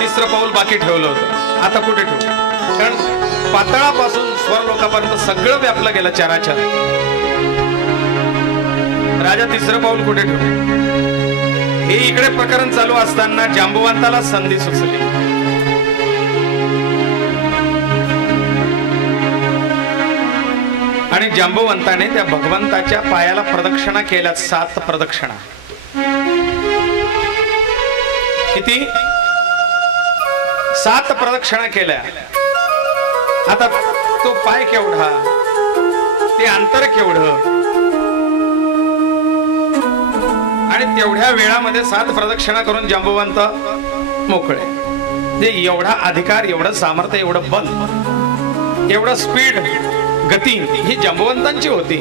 तिसरं पाऊल बाकी ठेवलं होतं, आता कुठे ठेवू? कारण पाताळापासून स्वर्लोकापर्यंत सगळं व्यापलं गेलं चराचर। राजा तिसरं पाऊल कुठे ठेवले? हे इकडे प्रकरण चालू असताना जांबुवंताला संधी सुचली. आणि जांबुवंताने त्या भगवंताच्या पायाला प्रदक्षिणा केल्या, 7 प्रदक्षिणा. किती? 7 प्रदक्षिणा केल्या. आता तो पाय केवढा, ते अंतर केवढं, आणि तेवढ्या वेळामध्ये 7 प्रदक्षिणा करून जांबुवंत मोकळे. ते एवढा अधिकार, एवढं सामर्थ्य, एवढं बल, एवढं स्पीड, गती ही जांबुवंतांची होती.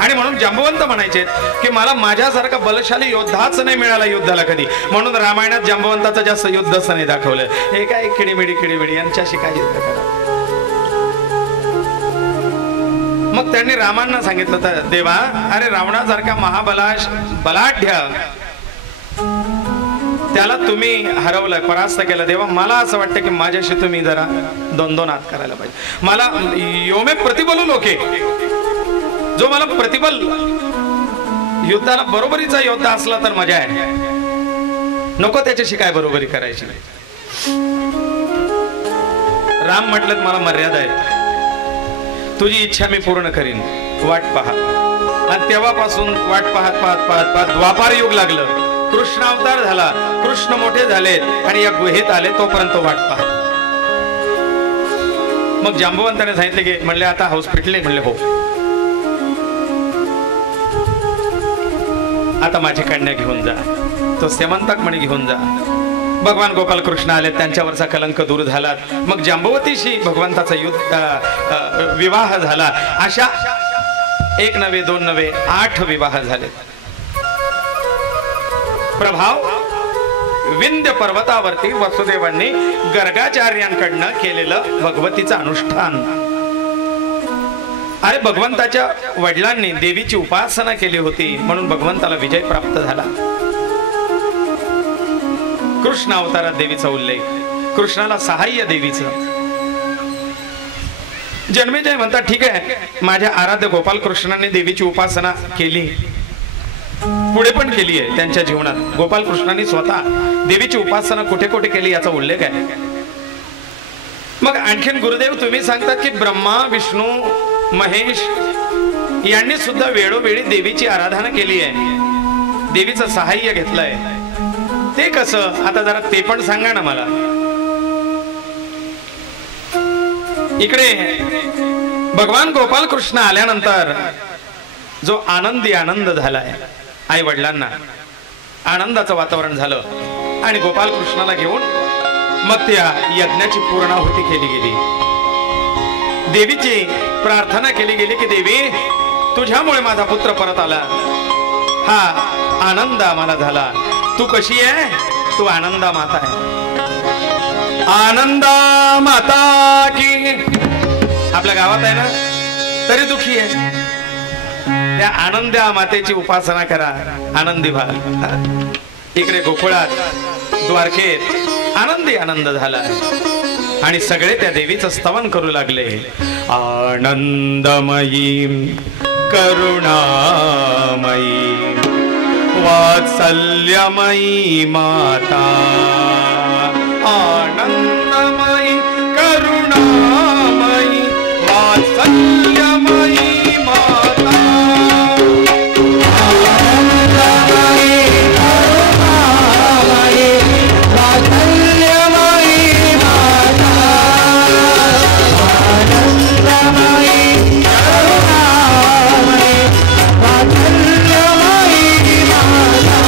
आणि म्हणून जांबुवंत म्हणायचे की मला माझ्यासारखा बलशाली योद्धाच नाही मिळाला युद्धाला कधी, म्हणून रामायणात जांबुवंताचं जास्त युद्धच नाही दाखवलं. हे काय किडीमिडी यांच्याशी काय युद्ध करा. मग त्यांनी रामांना सांगितलं तर देवा, अरे रावणासारखा बलाढ्य त्याला तुम्ही हरवलंय, परास्त केलं. देवा मला असं वाटतं की माझ्याशी तुम्ही जरा 2-2 हात करायला पाहिजे. मला योमे प्रतिबल लोके, जो मला प्रतिबल युद्धाला बरोबरीचा योद्धा असला तर मजा आहे, नको त्याच्याशी काय बरोबरी करायची. राम म्हटलं मला मर्यादा आहे, तुझी इच्छा मी पूर्ण करीन, वाट पहा. आणि तेव्हापासून वाट पाहत पाहत पाहत पाहत द्वापार युग लागलं. कृष्ण अवतार झाला, कृष्ण मोठे झाले आणि या गुहेत आले, तोपर्यंत वाट पाहत. मग जांबुवंताने सांगितले की म्हणले आता हाऊस फिटले. म्हणले हो, आता माझी कन्या घेऊन जा. तो सेमंतक म्हणे घेऊन जा. भगवान गोपाल कृष्ण आले, त्यांच्यावरचा कलंक दूर झाला. मग जांबवतीशी भगवंताचा विवाह झाला. अशा 1 नव्हे 2 नव्हे 8 विवाह झाले. प्रभाव विंध्य पर्वतावरती वसुदेवांनी गर्गाचार्यांकडनं केलेलं भगवतीचं अनुष्ठान. अरे भगवंताच्या वडिलांनी देवीची उपासना केली होती, म्हणून भगवंताला विजय प्राप्त झाला. कृष्ण अवतारात देवीचा उल्लेख, कृष्णाला सहाय्य देवीचं. जन्मेजय म्हणतात ठीक आहे, माझ्या आराध्य गोपाल कृष्णाने देवीची उपासना केली, पुढे पण केली आहे त्यांच्या जीवनात. गोपाल कृष्णाने स्वतः देवीची उपासना कुठे कुठे केली याचा उल्लेख आहे. मग आणखीन गुरुदेव तुम्ही सांगतात की ब्रह्मा, विष्णू, महेश यांनी सुद्धा वेळोवेळी देवीची आराधना केली आहे, देवीचं सहाय्य घेतलंय. ते कसं, आता जरा ते पण सांगा ना मला. इकडे भगवान गोपाल कृष्ण आल्यानंतर जो आनंद झालाय, आई वडिलांना आनंदाचं वातावरण झालं. आणि गोपाल कृष्णाला घेऊन मग त्या यज्ञाची पूर्णाहुती केली गेली. देवीची प्रार्थना केली गेली की देवी, तुझ्यामुळे माझा पुत्र परत आला, हा आनंद आम्हाला झाला. तू कशी आहे? तू आनंदा माता आहे. आनंदा माता की आपल्या गावात आहे ना, तरी दुखी आहे. त्या आनंद्या मातेची उपासना करा, आनंदी व्हा. इकडे गोकुळात, द्वारकेत आनंदी आनंद झाला आणि सगळे त्या देवीचं स्तवन करू लागले. आनंदमयी करुणामयी वात्सल्यमयी माता, आनंदमयी करुणामयी वात्सल्यमयी माता, आनंदमयी करुणामयी वात्सल्यमयी माता, आनंदमयी करुणामयी वात्सल्यमयी माता.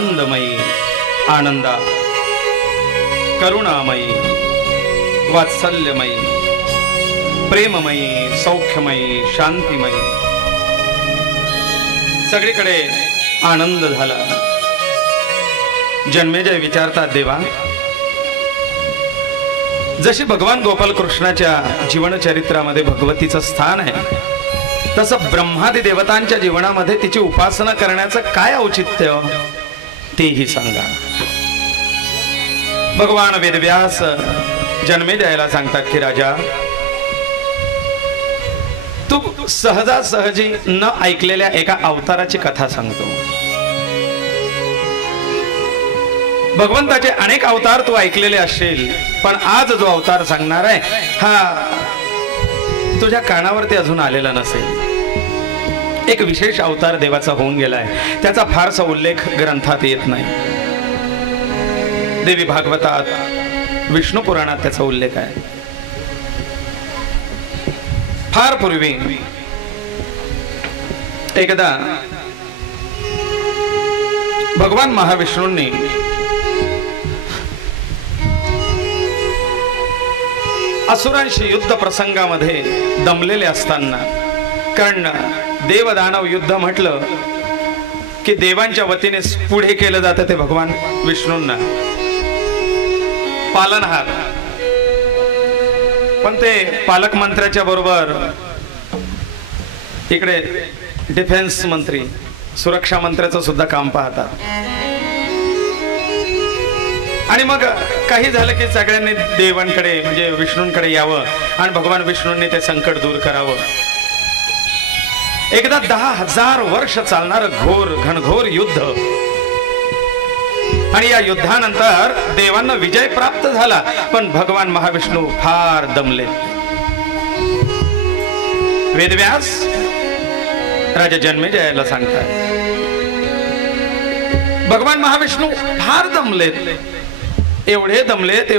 आनंदमयी आनंदा, करुणामयी वात्सल्यमयी, प्रेममयी सौख्यमयी शांतिमयी, सगळीकडे आनंद झाला। जन्मेजय विचारतात, देवा जशी भगवान गोपाल कृष्णाच्या जीवन चरित्रामध्ये भगवतीचं स्थान आहे, तसं ब्रह्मादी देवतांच्या जीवनामध्ये तिची उपासना करण्याचं काय औचित्य तेही सांगा। भगवान वेदव्यास जन्मेजयाला सांगतात की राजा, तू सहजासहजी न ऐकलेल्या एका अवताराची कथा सांगतो। भगवंताचे अनेक अवतार तू ऐकलेले असशील, पण आज जो अवतार सांगणार आहे हा तुझ्या कानावरती अजून आलेला नसेल। एक विशेष अवतार देवाचा होऊन गेलाय, त्याचा फारसा उल्लेख ग्रंथात येत नाही। देवी भागवतात, विष्णू पुराणात त्याचा उल्लेख आहे। फार पूर्वी एकदा भगवान महाविष्णूंनी असुरांशी युद्ध प्रसंगामध्ये दमलेले असताना, कारण देवदानव युद्ध म्हटलं की देवांच्या वतीने पुढे केलं जातं ते भगवान विष्णूंना पालनहार, पण ते पालकमंत्र्याच्या बरोबर इकडे डिफेन्स मंत्री, सुरक्षा मंत्र्याचं सुद्धा काम पाहतात। आणि मग काही झालं की सगळ्यांनी देवांकडे म्हणजे विष्णूंकडे यावं आणि भगवान विष्णूंनी ते संकट दूर करावं। एकदा 10,000 वर्ष चालणार घोर घनघोर युद्ध, आणि या युद्धानंतर देवांना विजय प्राप्त झाला, पण भगवान महाविष्णू फार दमले। वेदव्यास राजा जन्मेजयाला सांगतात, भगवान महाविष्णू फार दमलेत, एवढे दमलेत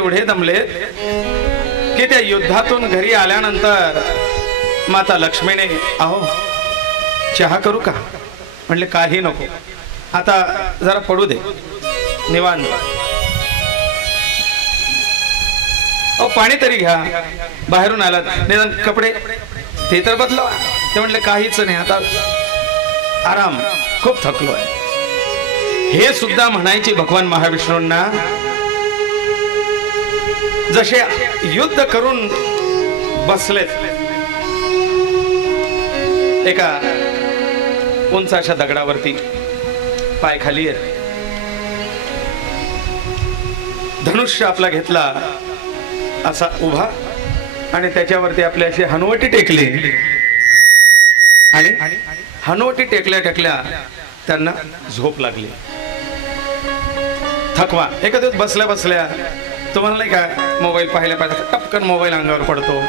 की त्या युद्धातून घरी आल्यानंतर माता लक्ष्मीने, अहो चहा करू का? म्हणले काही नको, आता जरा पडू दे निवांत, अहो पाणी तरी घ्या, बाहेरून आलात निदान कपडे ते तर बदलवा। ते म्हणले काहीच नाही, आता आराम, खूप थकलो आहे। हे सुद्धा म्हणायचे भगवान महाविष्णूंना। जसे युद्ध करून बसलेत एका उंच अशा दगडावरती, पाय खाली आहेत, धनुष्य आपला घेतला असा उभा आणि त्याच्यावरती आपली अशी हनुवटी टेकली, आणि हनुवटी टेकल्या टेकल्या त्यांना झोप लागली, थकवा। एका दिवस बसल्या बसल्या तुम्हाला नाही का मोबाईल पाहिल्या पाहिजे, टपकन मोबाईल अंगावर पडतो,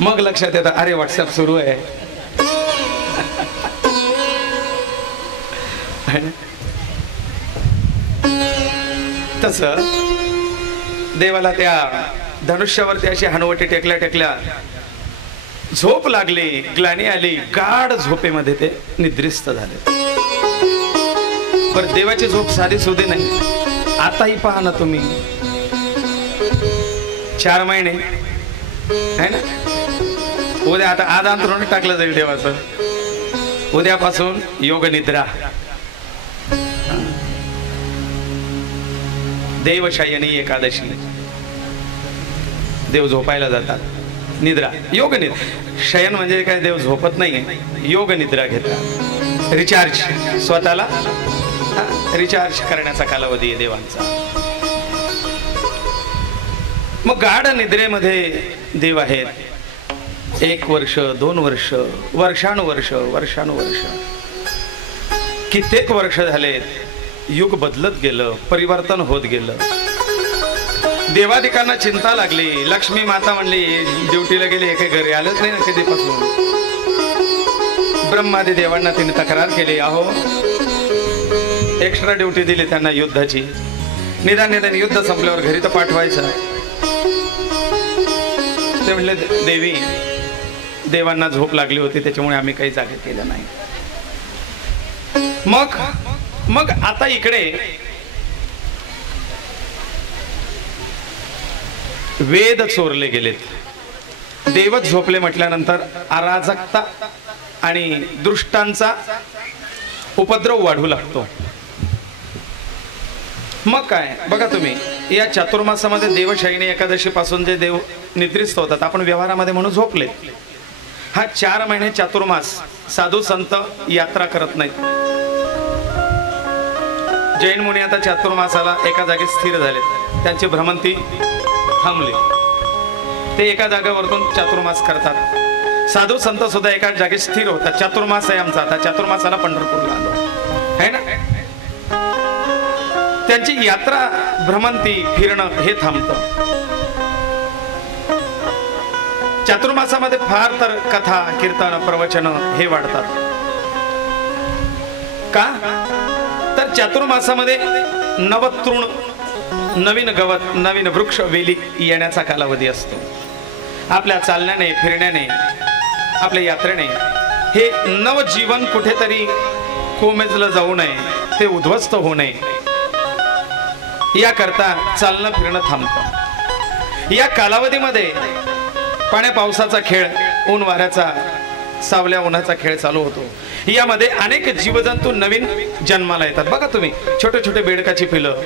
मग लक्षात येतं अरे व्हॉट्सअप सुरू आहे। तस देवाला त्या धनुष्यावरती अशी हनुवटी टेकल्या टेकल्या झोप लागली, ग्लानी आली, गाढ झोपेमध्ये ते निद्रिस्त झाले। पण देवाची झोप साधी सुधी नाही। आताही पहा ना तुम्ही, 4 महिने है ना, उद्या आता आज अंतरून टाकलं जाईल देवाचं, उद्यापासून योग निद्रा, देवशयनी एकादशी, देव झोपायला जातात, निद्रा योग निद्रा। शयन म्हणजे काय, देव झोपत नाहीये, योग निद्रा घेतात, रिचार्ज, स्वतःला रिचार्ज करण्याचा कालावधी आहे देवांचा। मग गाढ निद्रेमध्ये देव आहेत, 1 वर्ष 2 वर्ष, वर्षानुवर्ष कित्येक वर्ष झालेत, युग बदलत गेलं, परिवर्तन होत गेलं। देवादिकांना चिंता लागली, लक्ष्मी माता म्हणली ड्युटीला गेली, एके घरी आलंच नाही ना कधीपासून। ब्रह्मादी देवांना तिने तक्रार केली, अहो एक्स्ट्रा ड्युटी दिली त्यांना युद्धाची, निदान युद्ध संपल्यावर घरी तर पाठवायचं। ते म्हणले देवी देवांना झोप लागली होती त्याच्यामुळे आम्ही काही जागे केलं नाही। मग मग आता इकडे वेद चोरले गेलेत, देवच झोपले म्हटल्यानंतर अराजकता आणि दृष्टांचा उपद्रव वाढू लागतो. मग काय बघा तुम्ही, या चातुर्मासामध्ये देवशाहिनी एकादशी पासून जे देव निद्रिस्त होतात, आपण व्यवहारामध्ये म्हणून झोपले. हा 4 महिने चातुर्मास साधू संत यात्रा करत नाहीत. जैन मुनी आता चातुर्मासाला एका जागी स्थिर झाले, त्यांची भ्रमंती थांबली, ते एका जागेवरून चातुर्मास करतात. साधू संत सुद्धा एका जागी स्थिर होतात. चातुर्मास आहे आमचा, आता चातुर्मासाला पंढरपूरला आलो है ना. त्यांची यात्रा भ्रमंती फिरणं हे थांबतं. चातुर्मासामध्ये फार तर कथा कीर्तन प्रवचन हे वाढतात. का तर चातुर्मासामध्ये नवतृण, नवीन गवत, नवीन वृक्ष वेली येण्याचा कालावधी असतो. आपल्या चालण्याने फिरण्याने आपल्या यात्रेने हे नवजीवन कुठेतरी कोमेजलं जाऊ नये, ते उद्ध्वस्त होऊ नये याकरता चालणं फिरणं थांबतं. या कालावधीमध्ये पाण्या पावसाचा खेळ, ऊन वाऱ्याचा, सावल्या उन्हाचा खेळ चालू होतो. यामध्ये अनेक जीवजंतू नवीन जन्माला येतात. बघा तुम्ही, छोटे छोटे बेडकाची पिलं,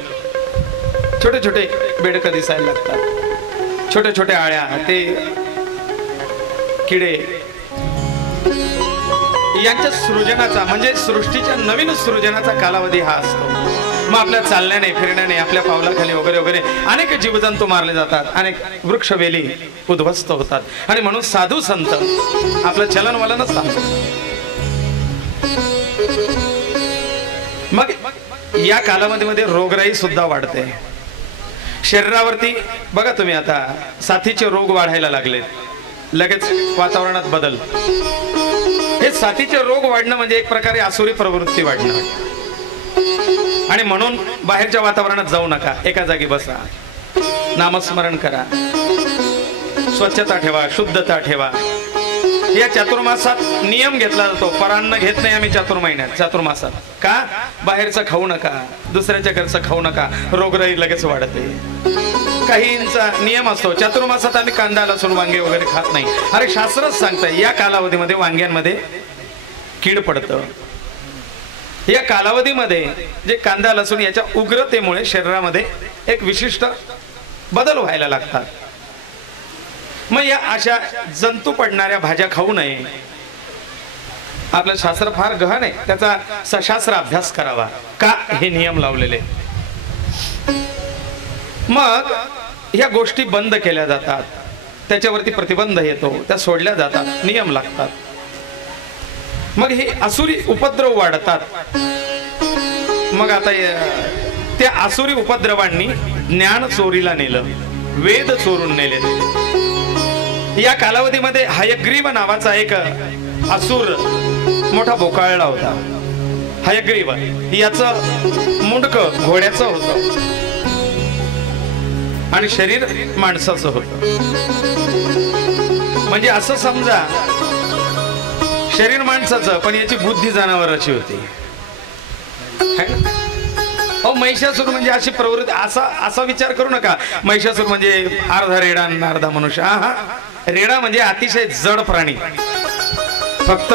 छोटे छोटे बेडकं दिसायला लागतात. छोटे छोटे आळ्या, ते किडे, यांच्या सृजनाचा म्हणजे सृष्टीच्या नवीन सृजनाचा कालावधी हा असतो. मग आपल्या चालण्याने फिरण्याने आपल्या पावलाखाली वगैरे वगैरे अनेक जीवजंतू मारले जातात, अनेक वृक्षवेली उद्ध्वस्त होतात. आणि म्हणून साधू संत आपलं चलनवलनच थांबतं. मग या कालावधीमध्ये रोगराई सुद्धा वाढते शरीरावरती. बघा तुम्ही, आता साथीचे रोग वाढायला लागले, लगेच वातावरणात बदल. हे साथीचे रोग वाढणं म्हणजे एक प्रकारे आसुरी प्रवृत्ती वाढणं. आणि म्हणून बाहेरच्या वातावरणात जाऊ नका, एका जागी बसा, नामस्मरण करा, स्वच्छता ठेवा, शुद्धता ठेवा. या चातुर्मासात नियम घेतला जातो. परान्न घेत नाही आम्ही चातुर्मासात. का? बाहेरचं खाऊ नका, दुसऱ्याच्या घरचं खाऊ नका, रोगराई लगेच वाढते. काहींचा नियम असतो, चातुर्मासात आम्ही कांदा लसूण वांगे वगैरे खात नाही. अरे शास्त्रच सांगतं या कालावधीमध्ये वांग्यांमध्ये कीड पडतं. या कालावधीमध्ये जे कांदा लसूण याच्या उग्रतेमुळे शरीरामध्ये एक विशिष्ट बदल व्हायला लागतात. मग या अशा जंतू पडणाऱ्या भाज्या खाऊ नये. आपलं शास्त्र फार गहन आहे, त्याचा सशास्त्र अभ्यास करावा. का हे नियम लावलेले. मग ह्या गोष्टी बंद केल्या जातात, त्याच्यावरती प्रतिबंध येतो, त्या सोडल्या जातात, नियम लागतात. मग हे आसुरी उपद्रव वाढतात. मग आता त्या आसुरी उपद्रवांनी ज्ञान चोरीला नेलं, वेद चोरून नेले. या कालावधीमध्ये हयग्रीव नावाचा एक असुर मोठा बोकाळला होता. हयग्रीव याचं मुंडक घोड्याचं होतं आणि शरीर माणसाचं होतं. म्हणजे असं समजा, शरीर माणसाचं पण याची बुद्धी जनावराची होती. महिषासूर म्हणजे अशी प्रवृत्ती, असा विचार करू नका महिषासूर म्हणजे अर्धा रेडा आणि अर्धा मनुष्य. रेडा म्हणजे अतिशय जड प्राणी, फक्त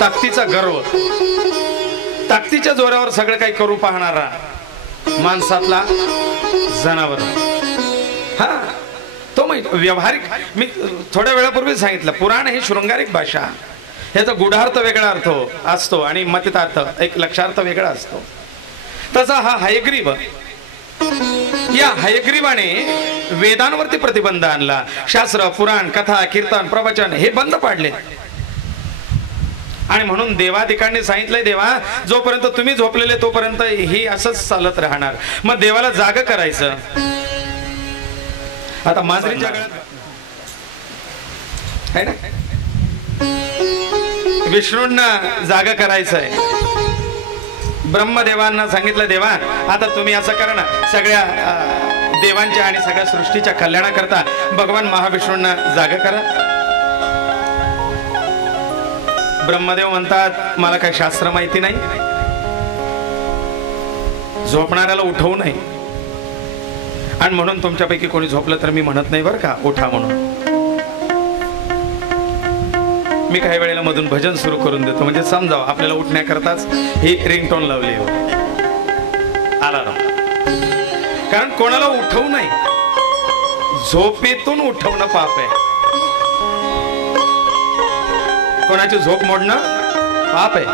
ताकदीचा गर्व, ताकदीच्या जोरावर सगळं काही करू पाहणारा माणसातला जनावर. तो व्यावहारिक. मी थोड्या वेळापूर्वी सांगितलं, पुराण ही शृंगारिक भाषा, याचा गुढार्थ वेगळा अर्थ असतो आणि मतितार्थ एक लक्षार्थ वेगळा असतो. तसा हा हयग्रीव, या हयग्रीवाने वेदांवरती प्रतिबंध आणला. शास्त्र, पुराण, कथा, कीर्तन, प्रवचन हे बंद पाडले. आणि म्हणून देवाधिकांनी सांगितलंय, देवा जोपर्यंत तुम्ही झोपलेले तोपर्यंत ही असंच चालत राहणार. मग देवाला जाग करायचं. आता मांजरीच्या गळ्यात है ना, विष्णूंना जागा करायचंय. ब्रह्मदेवांना सांगितलं, देवा आता तुम्ही असं करा ना, सगळ्या देवांच्या आणि सगळ्या सृष्टीच्या कल्याणाकरता भगवान महाविष्णूंना जागा करा. ब्रह्मदेव म्हणतात, मला काही शास्त्र माहिती नाही. झोपणाऱ्याला उठवू नये. आणि म्हणून तुमच्यापैकी कोणी झोपलं तर मी म्हणत नाही बरं का उठा म्हणून. मी काही वेळेला मधून भजन सुरू करून देतो म्हणजे समजावं आपल्याला उठण्याकरताच ही रिंगटोन लावली हो अलार्म. कारण कोणाला उठवू नाही, झोपेतून उठवणं पाप आहे. कोणाची झोप मोडणं पाप आहे.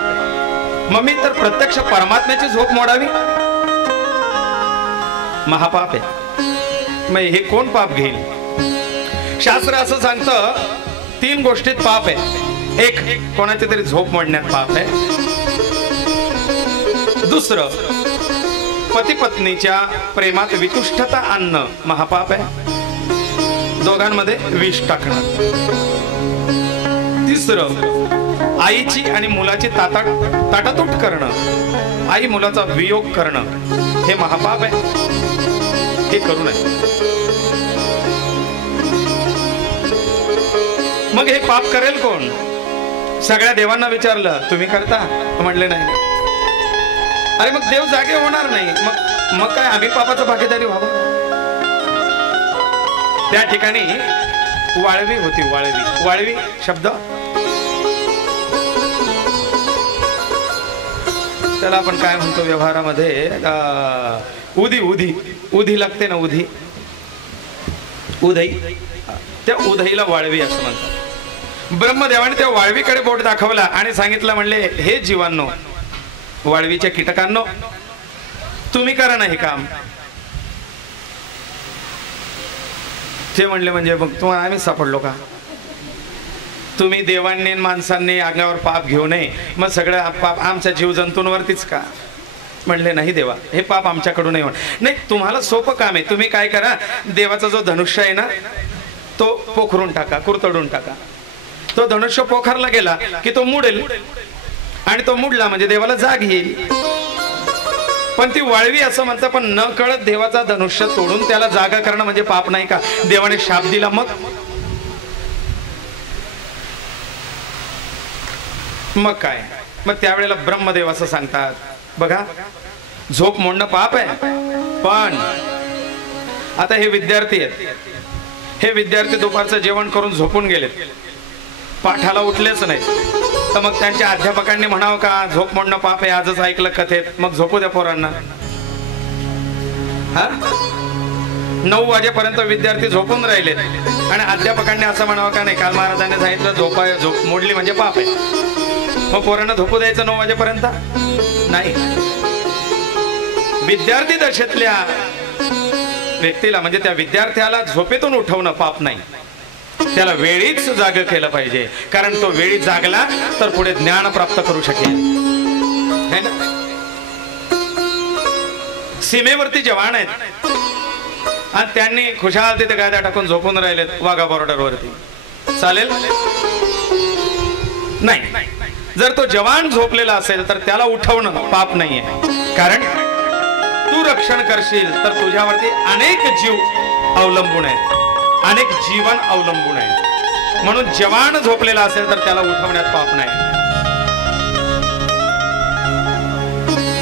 मग मी तर प्रत्यक्ष परमात्म्याची झोप मोडावी महापाप आहे. मग हे कोण पाप घेईल? शास्त्र असं सांगतं 3 गोष्टीत पाप आहे. एक, कोणाची तरी झोप मोडण्यात पाप आहे. दुसरं, पती पत्नीच्या प्रेमात वितुष्टता आणणं महापाप आहे. दोघांमध्ये विष टाकणं. तिसरं, आईची आणि मुलाची ताटातूट करणं, आई मुलाचा वियोग करणं हे महापाप आहे. हे करू नये. मग हे पाप करेल कोण? सगळ्या देवांना विचारलं तुम्ही करता? म्हणले नाही. अरे मग देव जागे होणार नाही. मग काय आम्ही पापाचा भागीदारी व्हावं? त्या ठिकाणी वाळवी होती. वाळवी शब्द त्याला आपण काय म्हणतो व्यवहारामध्ये? उधी लागते ना, उधई. त्या उधईला वाळवी असं म्हणतात. ब्रह्मदेवाने त्या वाळवीकडे बोट दाखवला आणि सांगितलं, म्हणले हे जीवांनो, वाळवीच्या कीटकांनो, तुम्ही करा ना हे काम. ते म्हणले म्हणजे मग तुम्हाला आम्ही सापडलो का? तुम्ही देवांनी माणसांनी अंगावर पाप घेऊ नये, मग सगळं पाप आमच्या जीवजंतूंवरतीच का? म्हणले नाही देवा, हे पाप आमच्याकडून नाही. तुम्हाला सोपं काम आहे. तुम्ही काय करा, देवाचा जो धनुष्य आहे ना तो पोखरून टाका, कुरतडून टाका. तो धनुष्य पोखरला गेला की तो मुडेल आणि तो मुडला म्हणजे देवाला जाग येईल. पण ती वाळवी असं म्हणतं, पण न कळत देवाचा धनुष्य तोडून त्याला जागा करणं म्हणजे पाप नाही का? देवाने शाप दिला मग काय? मग त्यावेळेला ब्रह्मदेव असं सांगतात, बघा झोप मोडणं पाप आहे. पण आता हे विद्यार्थी आहेत, हे विद्यार्थी दुपारचं जेवण करून झोपून गेलेत, पाठाला उठलेच नाही. तर मग त्यांच्या अध्यापकांनी म्हणावं का झोप मोडणं पाप आहे? आजच ऐकलं कथेत, मग झोपू द्या पोरांना. 9 वाजेपर्यंत विद्यार्थी झोपून राहिलेत आणि अध्यापकांनी असं म्हणावं का नाही, काल महाराजांनी सांगितलं झोप मोडली म्हणजे पाप आहे, मग पोरांना झोपू द्यायचं 9 वाजेपर्यंत? नाही. विद्यार्थी दशेतल्या व्यक्तीला म्हणजे त्या विद्यार्थ्याला झोपेतून उठवणं पाप नाही. त्याला वेळीच जाग केलं पाहिजे, कारण तो वेळी जागला तर पुढे ज्ञान प्राप्त करू शकेल. है ना? सीमेवरती जवान आहेत आणि त्यांनी खुशाल तिथे गाद्या टाकून झोपून राहिलेत वाघा बॉर्डर वरती. चालेल? नाही. जर तो जवान झोपलेला असेल तर त्याला उठवणं पाप नाहीये, कारण तू रक्षण करशील तर तुझ्यावरती अनेक जीव अवलंबून आहेत, अनेक जीवन अवलंबून आहे. म्हणून जवान झोपलेला असेल तर त्याला उठवण्यात पाप नाही.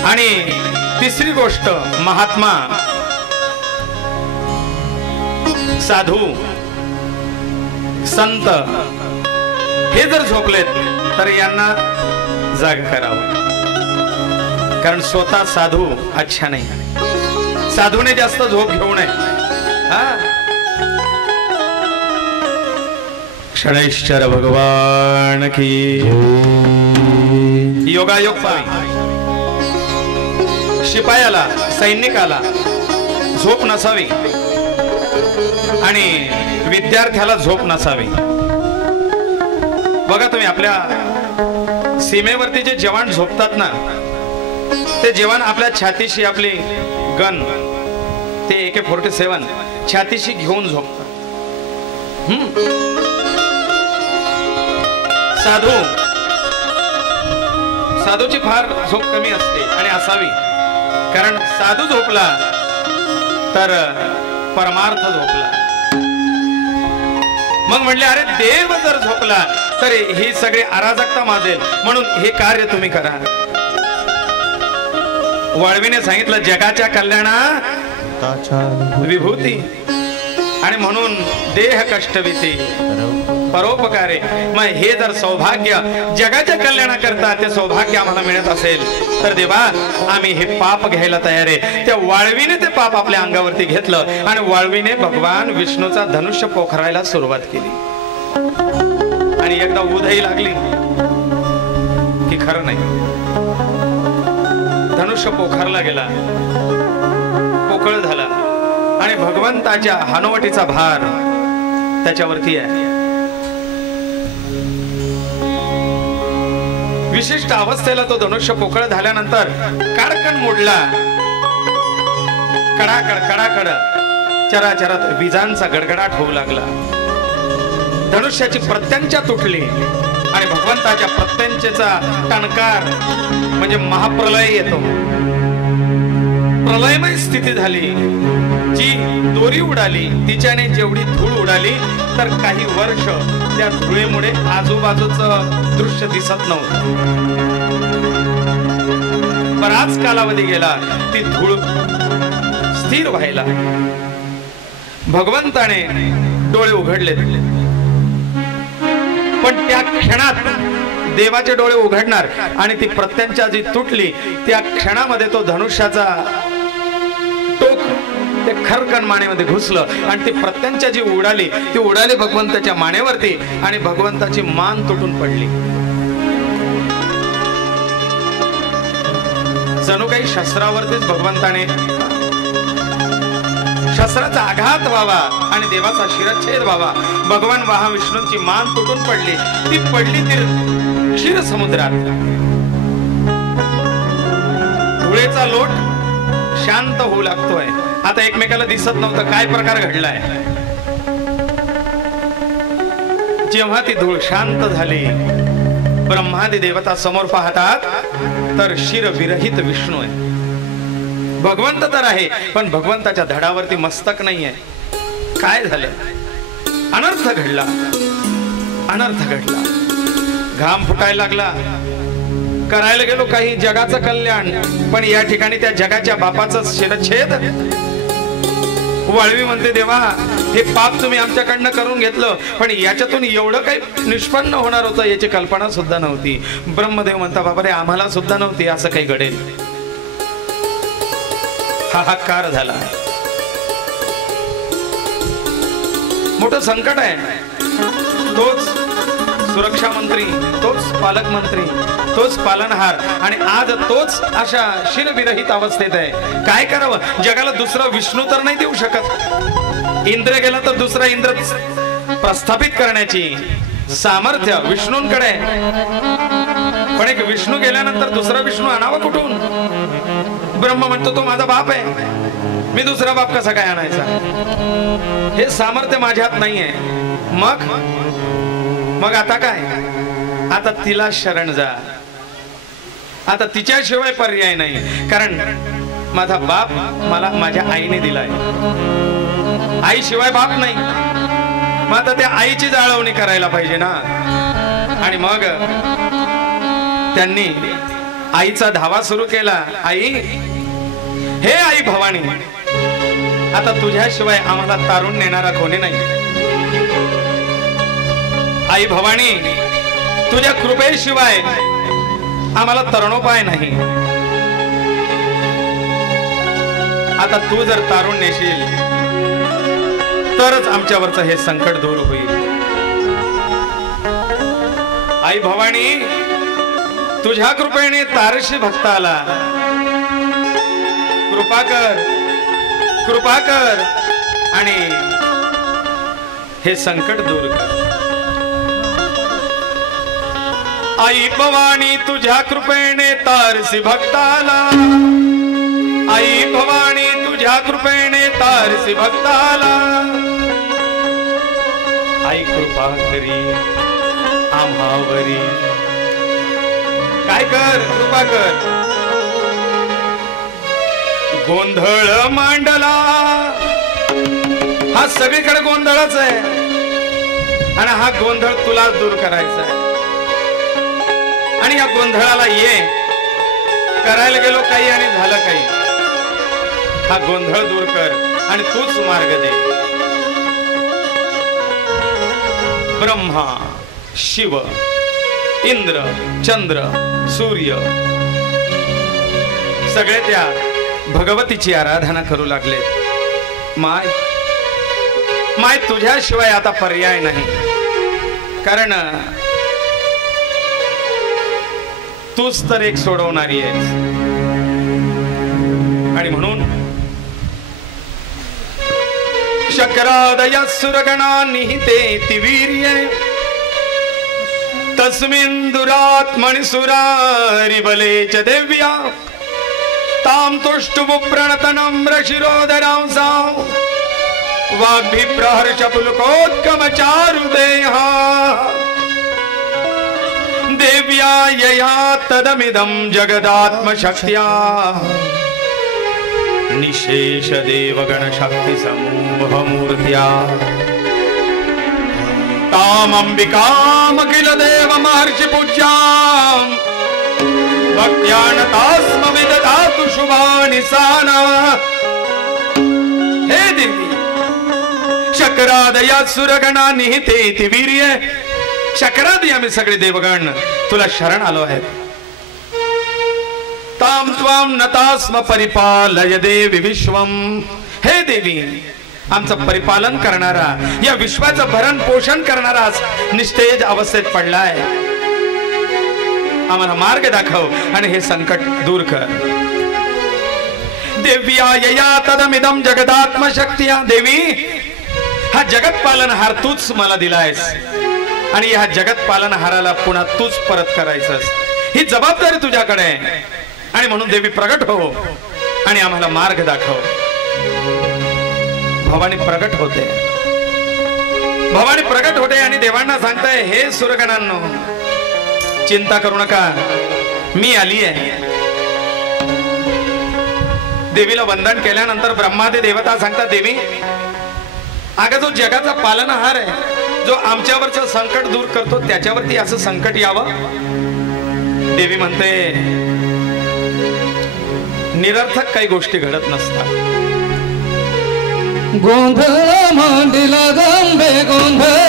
आणि तिसरी गोष्ट, महात्मा, साधू, संत हे जर झोपलेत तर यांना जाग करावं, कारण स्वतः साधू अच्छा नाही. साधूने जास्त झोप घेऊ नये. क्षणैश्चर भगवान की योगायोग पावी. शिपायाला, सैनिकाला झोप नसावी आणि विद्यार्थ्याला झोप नसावी. बघा तुम्ही आपल्या सीमेवरती जे जवान झोपतात ना, ते जवान आपल्या छातीशी आपली गन, ते AK-47 छातीशी घेऊन झोपतात. साधूची फार झोप कमी असते आणि असावी, कारण साधू झोपला तर परमार्थ झोपला. मग म्हणले अरे देव जर झोपला तर ही सगळी अराजकता माजेल, म्हणून हे कार्य तुम्ही करा. वाळवीने सांगितलं जगाच्या कल्याणा विभूती, आणि म्हणून देह कष्टविती परोपकारे. मग हे जर सौभाग्य जगाच्या कल्याणाकरता ते सौभाग्य आम्हाला मिळत असेल तर देवा आम्ही हे पाप घ्यायला तयार आहे. त्या वाळवीने ते पाप आपल्या अंगावरती घेतलं आणि वाळवीने भगवान विष्णूचा धनुष्य पोखरायला सुरुवात केली. आणि एकदा उधई लागली की खरं नाही, धनुष्य पोखरला गेला, पोकळ झाला आणि भगवंताच्या हनुवटीचा भार त्याच्यावरती आहे. विशिष्ट अवस्थेला तो धनुष्य पोकळ झाल्यानंतर कडकन मोडला. कडाकड कडाकड चराचरात विजांचा गडगडाट होऊ लागला. धनुष्याची प्रत्यंचा तुटली आणि भगवंताच्या प्रत्यंचेचा टणकार म्हणजे महाप्रलय येतो. प्रलयमय स्थिती झाली. जी दोरी उडाली तिच्याने जेवढी धूळ उडाली तर काही वर्ष त्या धुळेमुळे आजूबाजूचं दृश्य दिसत नव्हतं. बराच कालावधी गेला, ती धूळ स्थिर व्हायला. भगवंताने डोळे उघडले, पण त्या क्षणात देवाचे डोळे उघडणार आणि ती प्रत्यंचा जी तुटली त्या क्षणामध्ये तो धनुष्याचा टोक ते खरकन मानेमध्ये घुसलं आणि ती प्रत्यंचा जी उडाली ती उडाली भगवंताच्या मानेवरती आणि भगवंताची मान तुटून पडली. जणू काही शस्त्रावरतीच भगवंताने शस्त्राचा आघात व्हावा आणि देवाचा शिरच्छेद व्हावा. भगवान महाविष्णूंची मान तुटून पडली. ती पडली ती क्षीर समुद्रात. धुळेचा लोट शांत होऊ लागतोय. आता एकमेकाला दिसत नव्हतं काय प्रकार घडलाय. जेव्हा ती धूळ शांत झाली, ब्रह्मादी देवता समोर पाहतात तर शिर विरहित विष्णू आहे. भगवंत तर आहे पण भगवंताच्या धडावरती मस्तक नाहीये. काय झालं? अनर्थ घडला, अनर्थ घडला. घाम फुटायला लागला. करायला गेलो काही जगाचं कल्याण, पण या ठिकाणी त्या जगाच्या बापाचं शिरच्छेद. वाळवी म्हणते देवा हे पाप तुम्ही आमच्याकडनं करून घेतलं, पण याच्यातून एवढं काही निष्पन्न होणार होतं याची कल्पना सुद्धा नव्हती. ब्रह्मदेव म्हणता बाबा रे आम्हाला सुद्धा नव्हती असं काही घडेल. हाहाकार झाला. मोठं संकट आहे. तोच सुरक्षा मंत्री, तोच पालक मंत्री, तोच पालनहार आणि आज तोच अशा शिरविरहित अवस्थेत आहे. काय करावं? जगाला दुसरा विष्णू तर नाही देऊ शकत. इंद्र गेला तर दुसरा इंद्र प्रस्थापित करण्याची सामर्थ्य विष्णूंकडे, पण एक विष्णू गेल्यानंतर दुसरा विष्णू आणावा कुठून? ब्रह्म म्हणतो तो माझा बाप आहे, मी दुसरा बाप कसा काय आणायचा? हे सामर्थ्य माझ्यात नाहीये. मग आता काय? आता तिला शरण जा. आता तिच्याशिवाय पर्याय नाही, कारण माझा बाप मला माझ्या आईने दिलाय. आईशिवाय बाप नाही. मग आता त्या आईची जाळवणी करायला पाहिजे ना. आणि मग त्यांनी आईचा धावा सुरू केला. आई, हे आई भवानी, आता तुझ्याशिवाय आम्हाला तारून नेणारा कोणी नाही. आई भवानी, तुझ्या कृपेशिवाय आम्हाला तरणोपाय नाही. आता तू जर तारून नेशील तरच आमच्यावरचं हे संकट दूर होईल. आई भवानी, तुझ्या कृपेने तारशी भक्ताला कृपा कर, कृपा कर आणि हे संकट दूर कर. आई भवानी, तुझ्या कृपेने तारसी भक्ताला. आई भवानी, तुझ्या कृपेने तारसी भक्ताला. आई कृपा करी आम्हावरी. काय कर? कृपा कर. गोंधळ मांडला. हा सगळीकडे गोंधळच आहे आणि हा गोंधळ तुला दूर करायचा आहे. आणि या गोंधळाला ये करायला गेलो काही आणि झालं काही. हा गोंधळ दूर कर आणि तूच मार्ग दे. ब्रह्मा, शिव, इंद्र, चंद्र, सूर्य सगळे त्या भगवतीची आराधना करू लागले. माय माय तुझ्याशिवाय आता पर्याय नाही, कारण तूच तर एक सोडवणारी आहेस. आणि म्हणून शक्रादया सुरगणा निहिते तिवीर्ये तस्मिन् दुरात्मनि सुरारि बले च देव्या ताम तुष्टुभु प्रणतनम्र शिरोधरांसां वाग्भिप्रहर्ष पुलकोत्कम चारुदेहा देव्या यया तदमिदं जगदात्मशक्त्या निशेष देवगण शक्ति समूह मूर्त्या ताम अंबिकाम अखिल देव महर्षि पूज्यां भक्त्यानतास्म विदधातु शुभानि साना. हे देवी, शक्रादया सुरगणा निहिते तिवीर्ये, शक्रादी आम्ही सगळे देवगण तुला शरण आलो आहे. ताम त्वाम नतास्म परिपालय देवी विश्वम. हे देवी, आमचं परिपालन करणारा, या विश्वाचं भरण पोषण करणारा निस्तेज अवस्थेत पडलाय. आम्हाला मार्ग दाखव आणि हे संकट दूर कर. देव्या यया तदमिदं जगदात्मशक्त्या. देवी, हा जगत पालनहार तूच मला दिलायस आणि ह्या जगत पालनहाराला पुन्हा तूच परत करायचंस. ही जबाबदारी तुझ्याकडे आहे. आणि म्हणून देवी प्रगट हो आणि आम्हाला मार्ग दाखव. भवानी प्रगट होते. भवानी प्रगट होते आणि देवांना सांगताय, हे सुरगणांनो, चिंता करू नका, मी आली आहे. देवीला वंदन केल्यानंतर ब्रह्मादी देवता सांगतात, देवी, अगं जो जगाचा पालनहार आहे, जो आमच्यावरचं संकट दूर करतो, त्याच्यावरती असं संकट यावं. देवी म्हणते, निरर्थक काही गोष्टी घडत नसतात. गोंधळ मांडीला गंबे गोंधळ